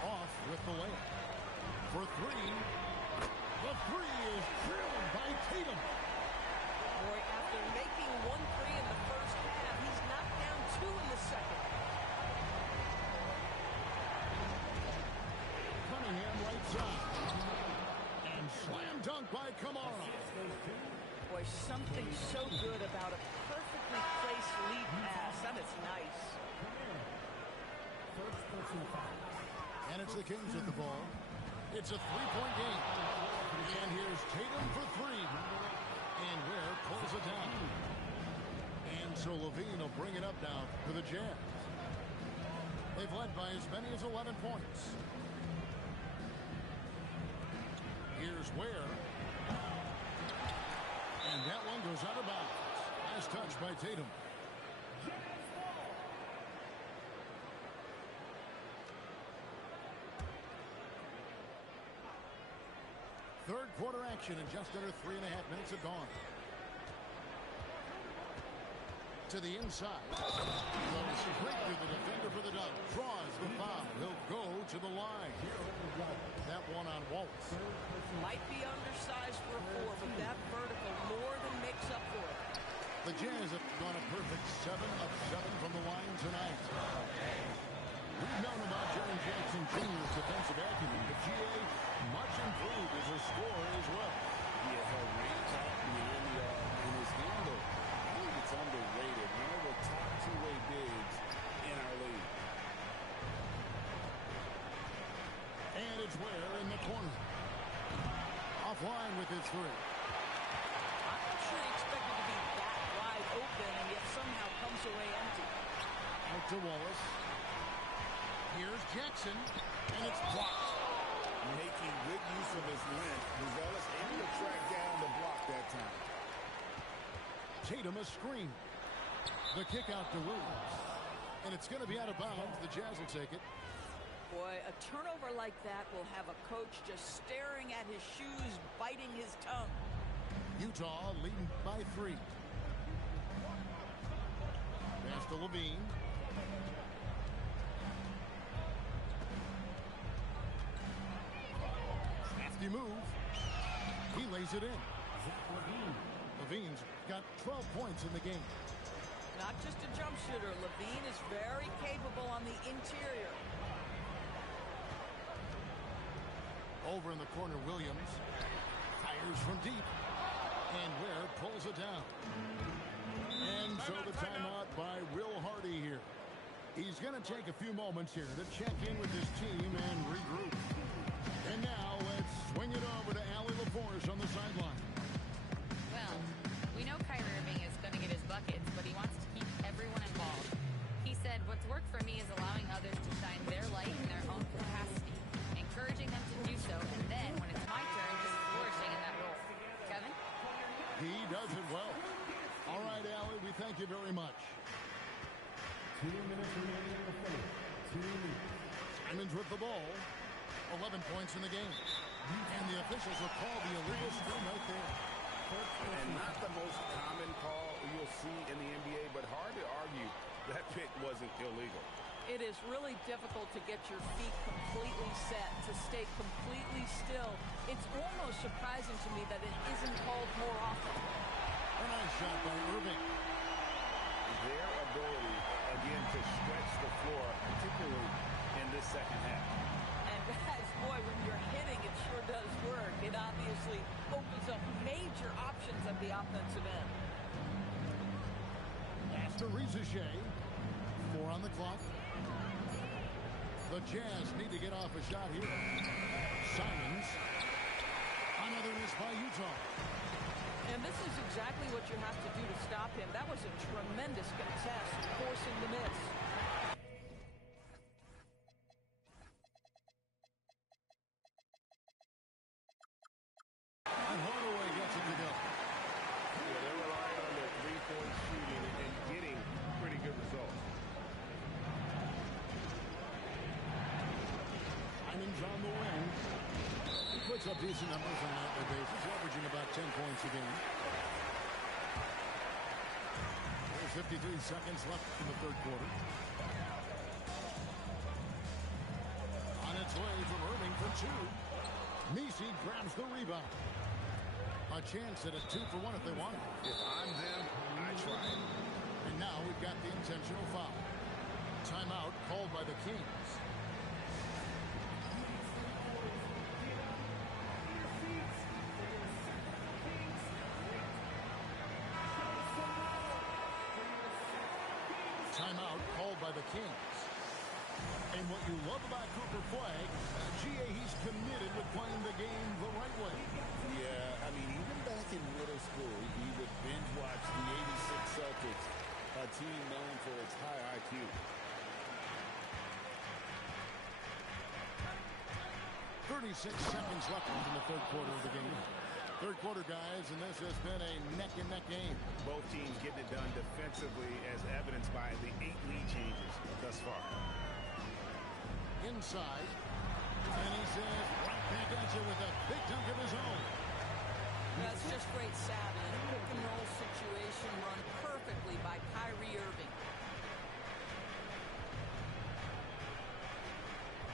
Off with the layup. For 3. The 3 is drilled by Tatum. Boy, after making 1 3 in the first half, he's knocked down 2 in the second. Cunningham right side. And slam dunk by Kamara. Boy, something so good about a perfectly placed lead pass. That is nice. First personal foul. And it's the Kings with the ball. It's a 3-point game. And here's Tatum for 3. And Ware pulls it down. And so Levine will bring it up now for the Jazz. They've led by as many as 11 points. Here's Ware. And that one goes out of bounds. Nice touch by Tatum. Third quarter action in just under 3.5 minutes have gone. To the inside. Goes straight through the defender for the dunk. Draws the foul. He'll go to the line. That one on Waltz. Might be undersized for a 4, but that vertical more than makes up for it. The Jazz have gone a perfect 7 of 7 from the line tonight. We've known about Jaren Jackson Jr.'s defensive acumen, but GA much improved as a scorer as well. He has a great top behind the arc in his handle. I think it's underrated. One of the top 2-way bigs in our league. And it's Ware in the corner. Offline with his 3. I'm not sure he expected to be that wide open and yet somehow comes away empty. Out to Wallace. Here's Jackson, and it's blocked. Making good use of his length. Wallace able to track down the block that time. Tatum a screen. The kick out to Williams. And it's going to be out of bounds. The Jazz will take it. Boy, a turnover like that will have a coach just staring at his shoes, biting his tongue. Utah leading by 3. Pass to Levine. Nasty move. He lays it in. Levine's got 12 points in the game. Not just a jump shooter. Levine is very capable on the interior. Over in the corner, Williams fires from deep. And Ware pulls it down. And so the timeout by Will Hardy here. He's going to take a few moments here to check in with his team and regroup. And now let's swing it over to Allie LaForce on the sideline. Well, we know Kyrie Irving is going to get his buckets, but he wants to keep everyone involved. He said, what's worked for me is allowing others to shine their light in their own capacity, encouraging them to do so, and then, when it's my turn, just flourishing in that role. Kevin? He does it well. All right, Allie, we thank you very much. 2 minutes remaining in the fourth. 2 minutes. Simons with the ball. 11 points in the game. And the official officials will call the illegal screen right there. And not the most common call you'll see in the NBA, but hard to argue that pick wasn't illegal. It is really difficult to get your feet completely set, to stay completely still. It's almost surprising to me that it isn't called more often. A nice shot by Irving. Their ability, again, to stretch the floor, particularly in this second half. And guys, boy, when you're hitting, it sure does work. It obviously opens up major options at the offensive end. After Rizachet, 4 on the clock. The Jazz need to get off a shot here. Simons. Another miss by Utah. And this is exactly what you have to do to stop him. That was a tremendous contest, forcing the miss. And Hardaway gets it to go. Yeah, they're relying on their three-point shooting and getting pretty good results. Simon's on the wing. He puts up decent numbers on an outlet basis, averaging about 10 points a game. There's 53 seconds left in the third quarter. On its way from Irving for 2. Messi grabs the rebound. A chance at a 2-for-1 if they want it. If I'm them, I try it. And now we've got the intentional foul. Timeout called by the Kings. Timeout called by the Kings. And what you love about Cooper Flag, he's committed with playing the game the right way. Yeah, I mean, even back in middle school, he would binge watch the '86 Celtics, a team known for its high IQ. .36 seconds left in the third quarter of the game. Third quarter, guys, and this has been a neck-and-neck game. Both teams getting it done defensively, as evidenced by the 8 lead changes thus far. Inside, and he says right back at you with a big dunk of his own. That's just great savvy. In a pick-and-roll situation run perfectly by Kyrie Irving.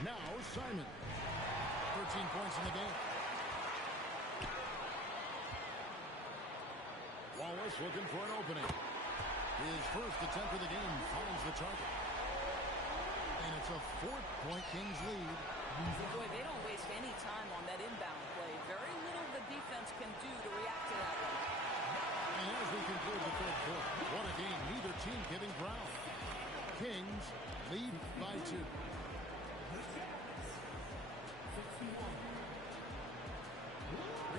Now Simon. 13 points in the game. Wallace looking for an opening. His first attempt of the game finds the target. And it's a 4-point Kings lead. Boy, they don't waste any time on that inbound play. Very little the defense can do to react to that one. And as we conclude the third quarter, what a game. Neither team giving ground. Kings lead by 2.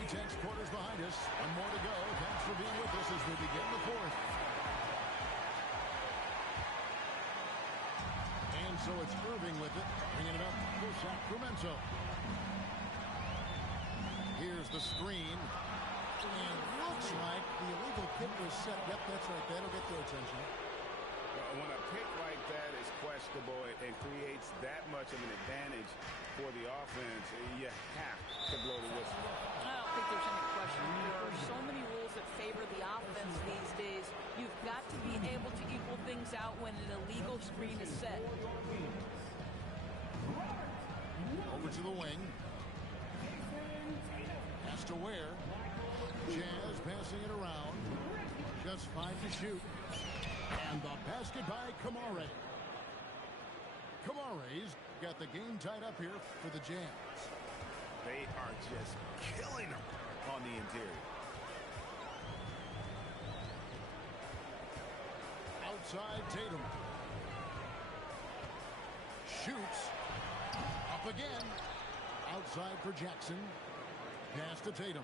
Tense quarters behind us. One more to go. Thanks for being with us as we begin the fourth. And so it's Irving with it, bringing it up for Sacramento. Here's the screen. And looks like the illegal kick was set. Yep, that's right. That'll get their attention. When a pick like that is questionable and creates that much of an advantage for the offense, you have to blow the whistle. I don't think there's any question. There are so many rules that favor the offense these days. You've got to be able to equal things out when an illegal screen is set. Over to the wing. Has to Ware. Jazz passing it around. Just 5 to shoot. And the basket by Kamare. Kamare's got the game tied up here for the Jazz. They are just killing them on the interior. Outside Tatum. Shoots. Up again. Outside for Jackson. Pass to Tatum.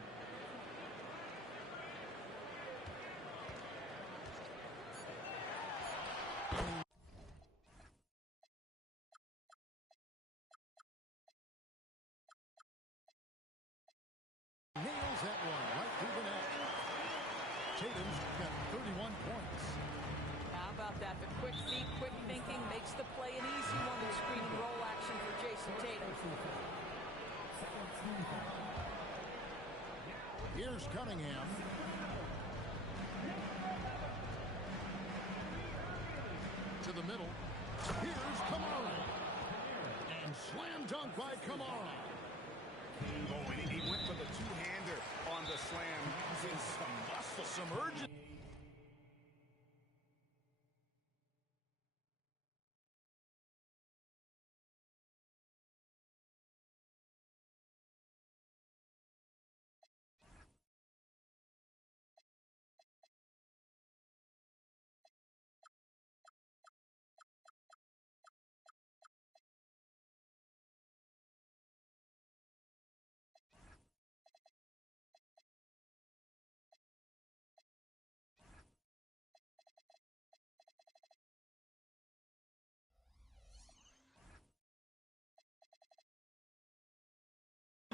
Nails that one right through the net. Tatum's got 31 points. How about that? The quick feet, quick thinking makes the play an easy one with screen and roll action for Jason Tatum. Here's Cuminhim. To the middle. Here's Kamara. And slam dunk by Kamara. Oh, and he went for the two-hander on the slam, using some muscle, some urgency.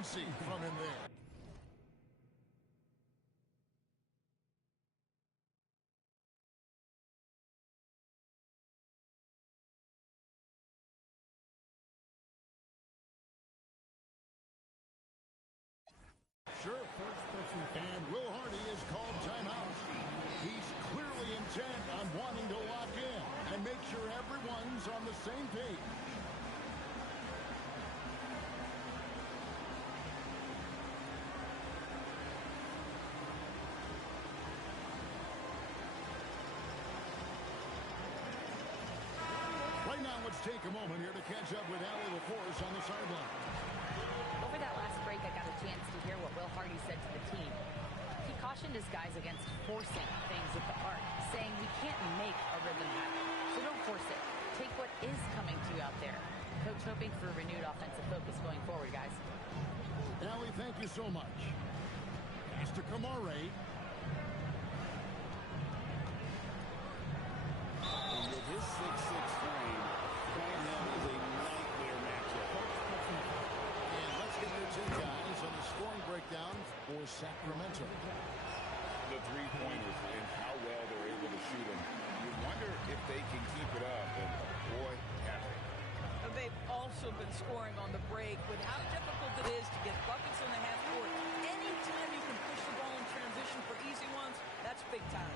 From him there. Sure. And Will Hardy is called timeout. He's clearly intent on wanting to lock in and make sure everyone's on the same page. Right now, let's take a moment here to catch up with Allie LaForce on the sideline. Over that last break, I got a chance to hear what Will Hardy said to the team. He cautioned his guys against forcing things at the arc, saying we can't make a rhythm happen, so don't force it. Take what is coming to you out there. Coach hoping for a renewed offensive focus going forward, guys. Allie, thank you so much. Pass to Kamara. With his 6'6" frame, Cuminhim is a nightmare matchup. And let's get your two guys on the scoring breakdown for Sacramento. The three-pointers and how well they're able to shoot them. You wonder if they can keep it up, and boy, have they. They've also been scoring on the break. With how difficult it is to get buckets in the half court, anytime you can push the ball in transition for easy ones, that's big time.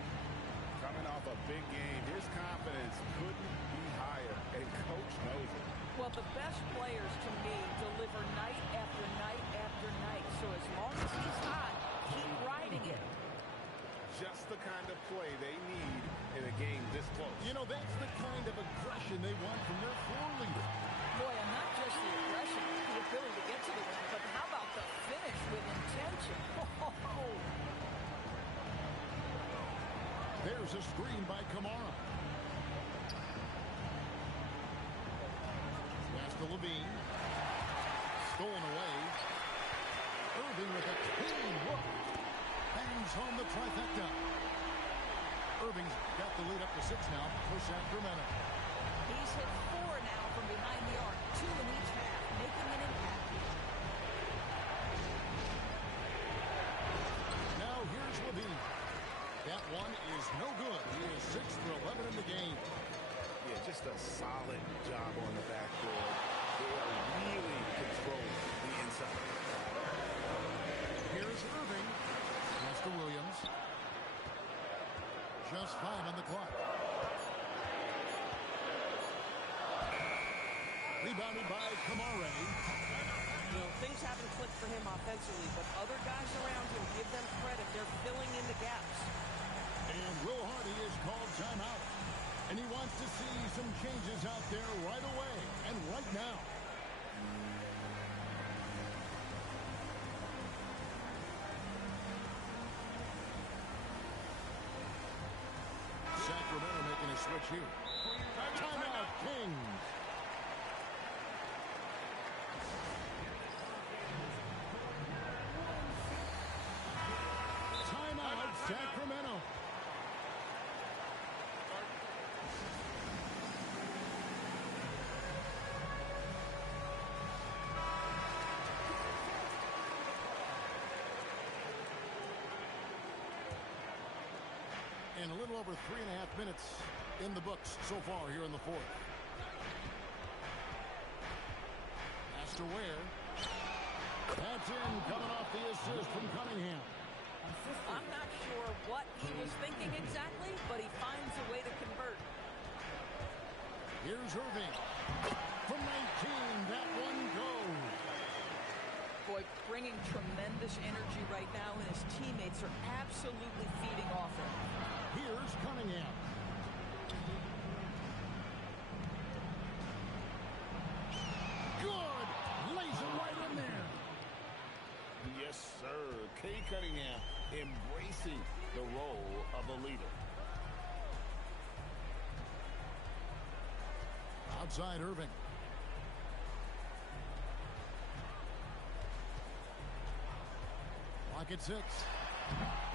Coming off a big game, his confidence couldn't be higher, and Coach knows it. Well, the best players, to me, deliver night after night after night. So as long as he's hot, keep riding it. Just the kind of play they need in a game this close. You know, that's the kind of aggression they want from their floor leader. Boy, and not just the aggression, the ability to get to the rim, but how about the finish with intention? Oh. There's a screen by Kamara. Pass to Levine. Stolen away. Irving with a clean look. Bangs home the trifecta. Irving's got the lead up to 6 now for Sacramento. He's hit 4 now from behind the arc, 2 in each half, making an impact. Now here's Levine. That one is no good. He is 6 for 11 in the game. Yeah, just a solid job on the backboard. They are really controlling the inside. Here's Irving. Pass to Williams. Just 5 on the clock. Rebounded by Kamara. You know, things haven't clicked for him offensively, but other guys around him give them credit. They're filling in the gaps. And Will Hardy is called timeout. And he wants to see some changes out there right away and right now. Sacramento making a switch here. Timeout, Kings. Timeout, Sacramento. And a little over 3.5 minutes in the books so far here in the fourth. Pass to Ware. That's in, coming off the assist from Cuminhim. what he was thinking exactly, but he finds a way to convert. Here's Irving. From 19, that one goes. Boy, bringing tremendous energy right now, and his teammates are absolutely feeding off him. Here's Cuminhim. Good. Lays it right in there. Yes, sir. Cade Cunningham embracing the role of a leader. Outside Irving. Lock at 6.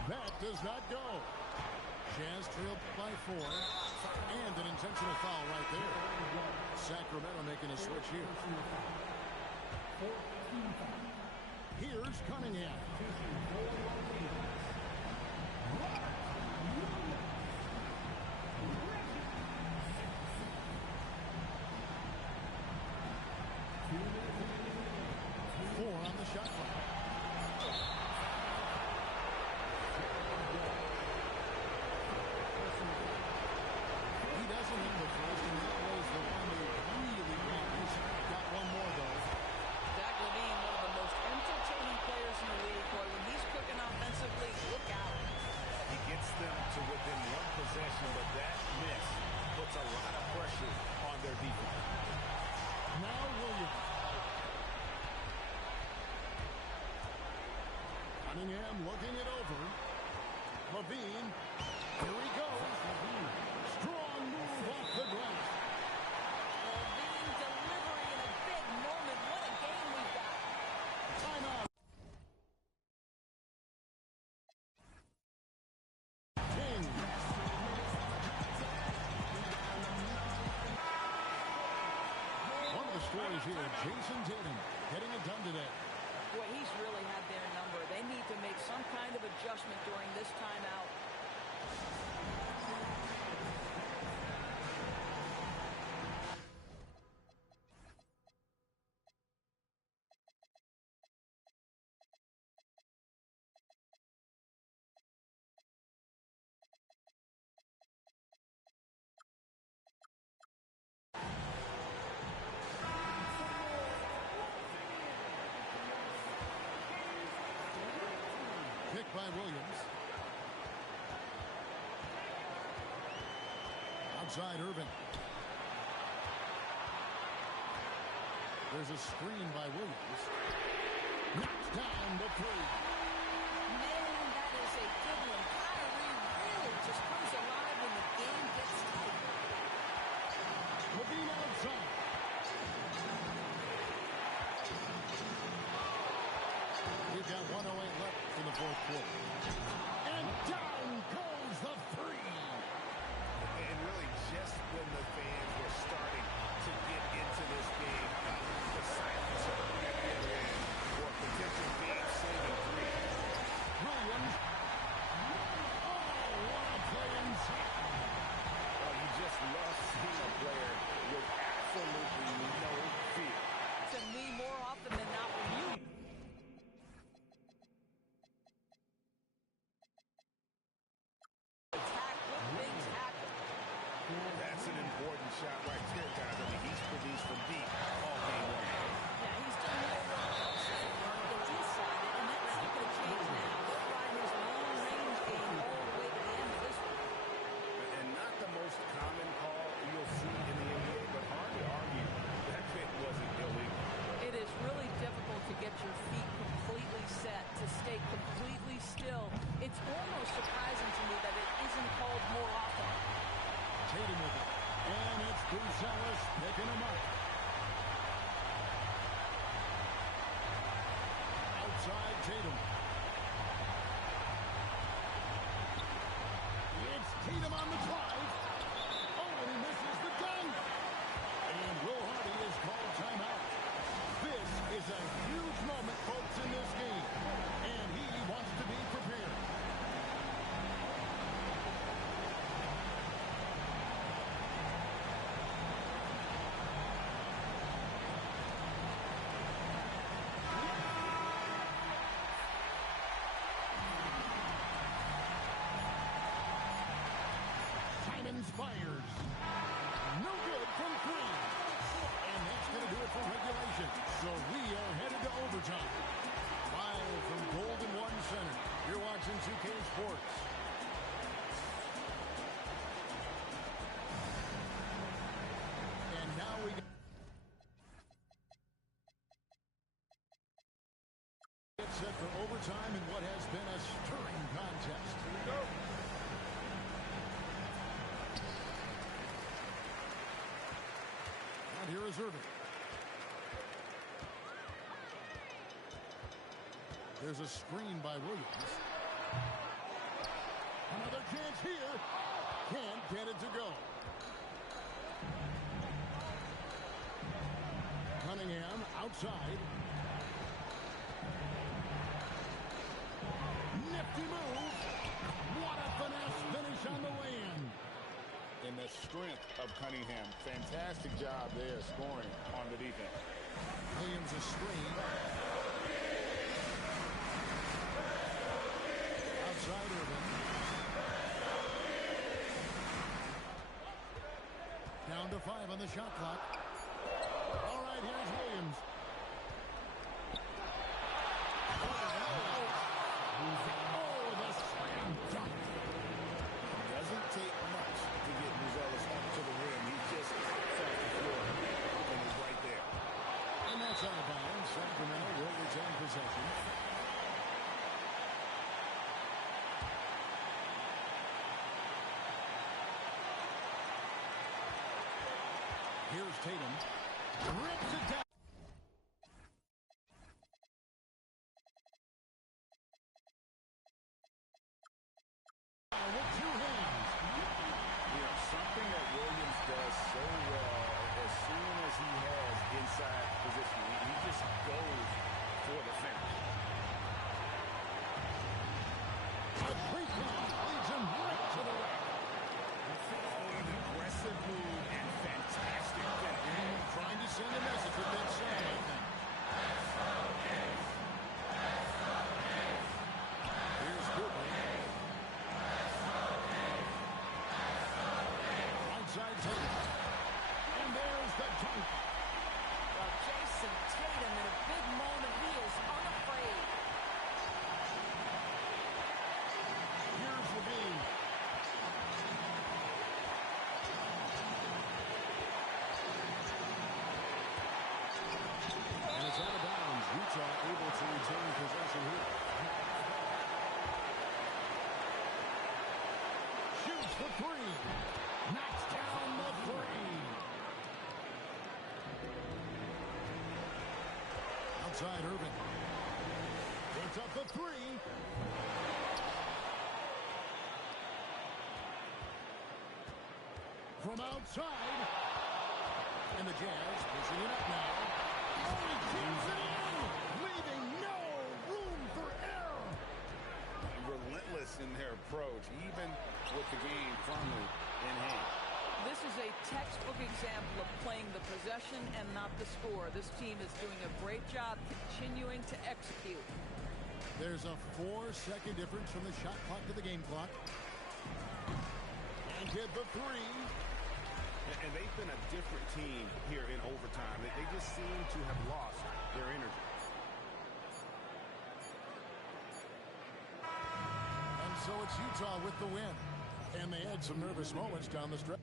That does not go. Jazz trailed by 4. And an intentional foul right there. Sacramento making a switch here. Here's Cuminhim. Four on the shot clock. He doesn't hit the first, and that was the one they really want. He's got one more, though. Zach LaVine, one of the most entertaining players in the league. Boy, when he's cooking offensively, look out. He gets them to within one possession, but that miss puts a lot of pressure on their defense. Now Williams. Cuminhim looking it over. LaVine. Here he goes. Strong move off the glass. LaVine delivery in a big moment. What a game we've got. Timeout. King. One of the stories here, Jason Tatum getting it done today. Boy, he's really had their number. They need to make some kind of adjustment during this timeout. Pick by Williams. Outside Irving. There's a screen by Williams. Knocks down the 3. Man, that is a good one. Kyrie really just comes alive when the game gets tight. LaVine outside. We've got 1:08 left in the fourth quarter. And down goes the 3. And really just when the fans were starting to get into this game, the silence at the other end for a potential game-saving 3. Williams. Oh, what a play inside. Well, you just love seeing a player with absolutely no fear. To me, more often than not, when you attack, good things happen. That's an important shot right there, guys. I mean, he's produced from deep all game long. Yeah, he's done more work outside work than inside it, and that's not going to change now. He'll ride his long-range game all the way to the end of this one. And not the most common call you'll see in the NBA, but hard to argue that fit wasn't illegal. It is really difficult to get your feet completely set, to stay completely still. It's almost surprising to me that it isn't called more often. Tatum with it. And it's Buzelis picking him up. Outside Tatum. It's Tatum on the drive. Oh, and he misses the dunk. And Will Hardy is called timeout. This is a huge moment, folks, in this game. And he wants to be prepared. Sports. And now we get set for overtime in what has been a stirring contest. Here we go. And here is Irving. There's a screen by Williams. Another chance here. Can't get it to go. Cunningham outside. Nifty move. What a finesse finish on the way-in. And the strength of Cunningham. Fantastic job there scoring on the defense. Williams a screen. Outside Irving. Down to 5 on the shot clock. All right, here's Williams. Oh, the slam dunk. Doesn't take much to get Rosales up to the rim. He just fell to the floor and is right there. And that's out of bounds. Sacramento will retain possession. Here's Tatum. Rips it down. With 2 hands. Something that Williams does so well as soon as he has inside position. He just goes for the finish. A 3-count leads him right to the rack. An aggressive move and fantastic finish. Trying to send a message with that slam, I think. Here's Cooper. Outside Tatum. And there's the dunk. Well, Jason Tatum in a big moment. He is unafraid. Here's Levine. And it's out of bounds. Utah able to retain possession here. Shoots the 3. Knocks down the 3. Outside Irving. Puts up the 3. From outside. And the Jazz pushing it up now. Oh, he keeps it in. Leaving no room for error. Relentless in their approach, even with the game firmly in hand. This is a textbook example of playing the possession and not the score. This team is doing a great job continuing to execute. There's a 4-second difference from the shot clock to the game clock. And get the 3. And they've been a different team here in overtime. They just seem to have lost their energy. And so it's Utah with the win. And they had some nervous moments down the stretch.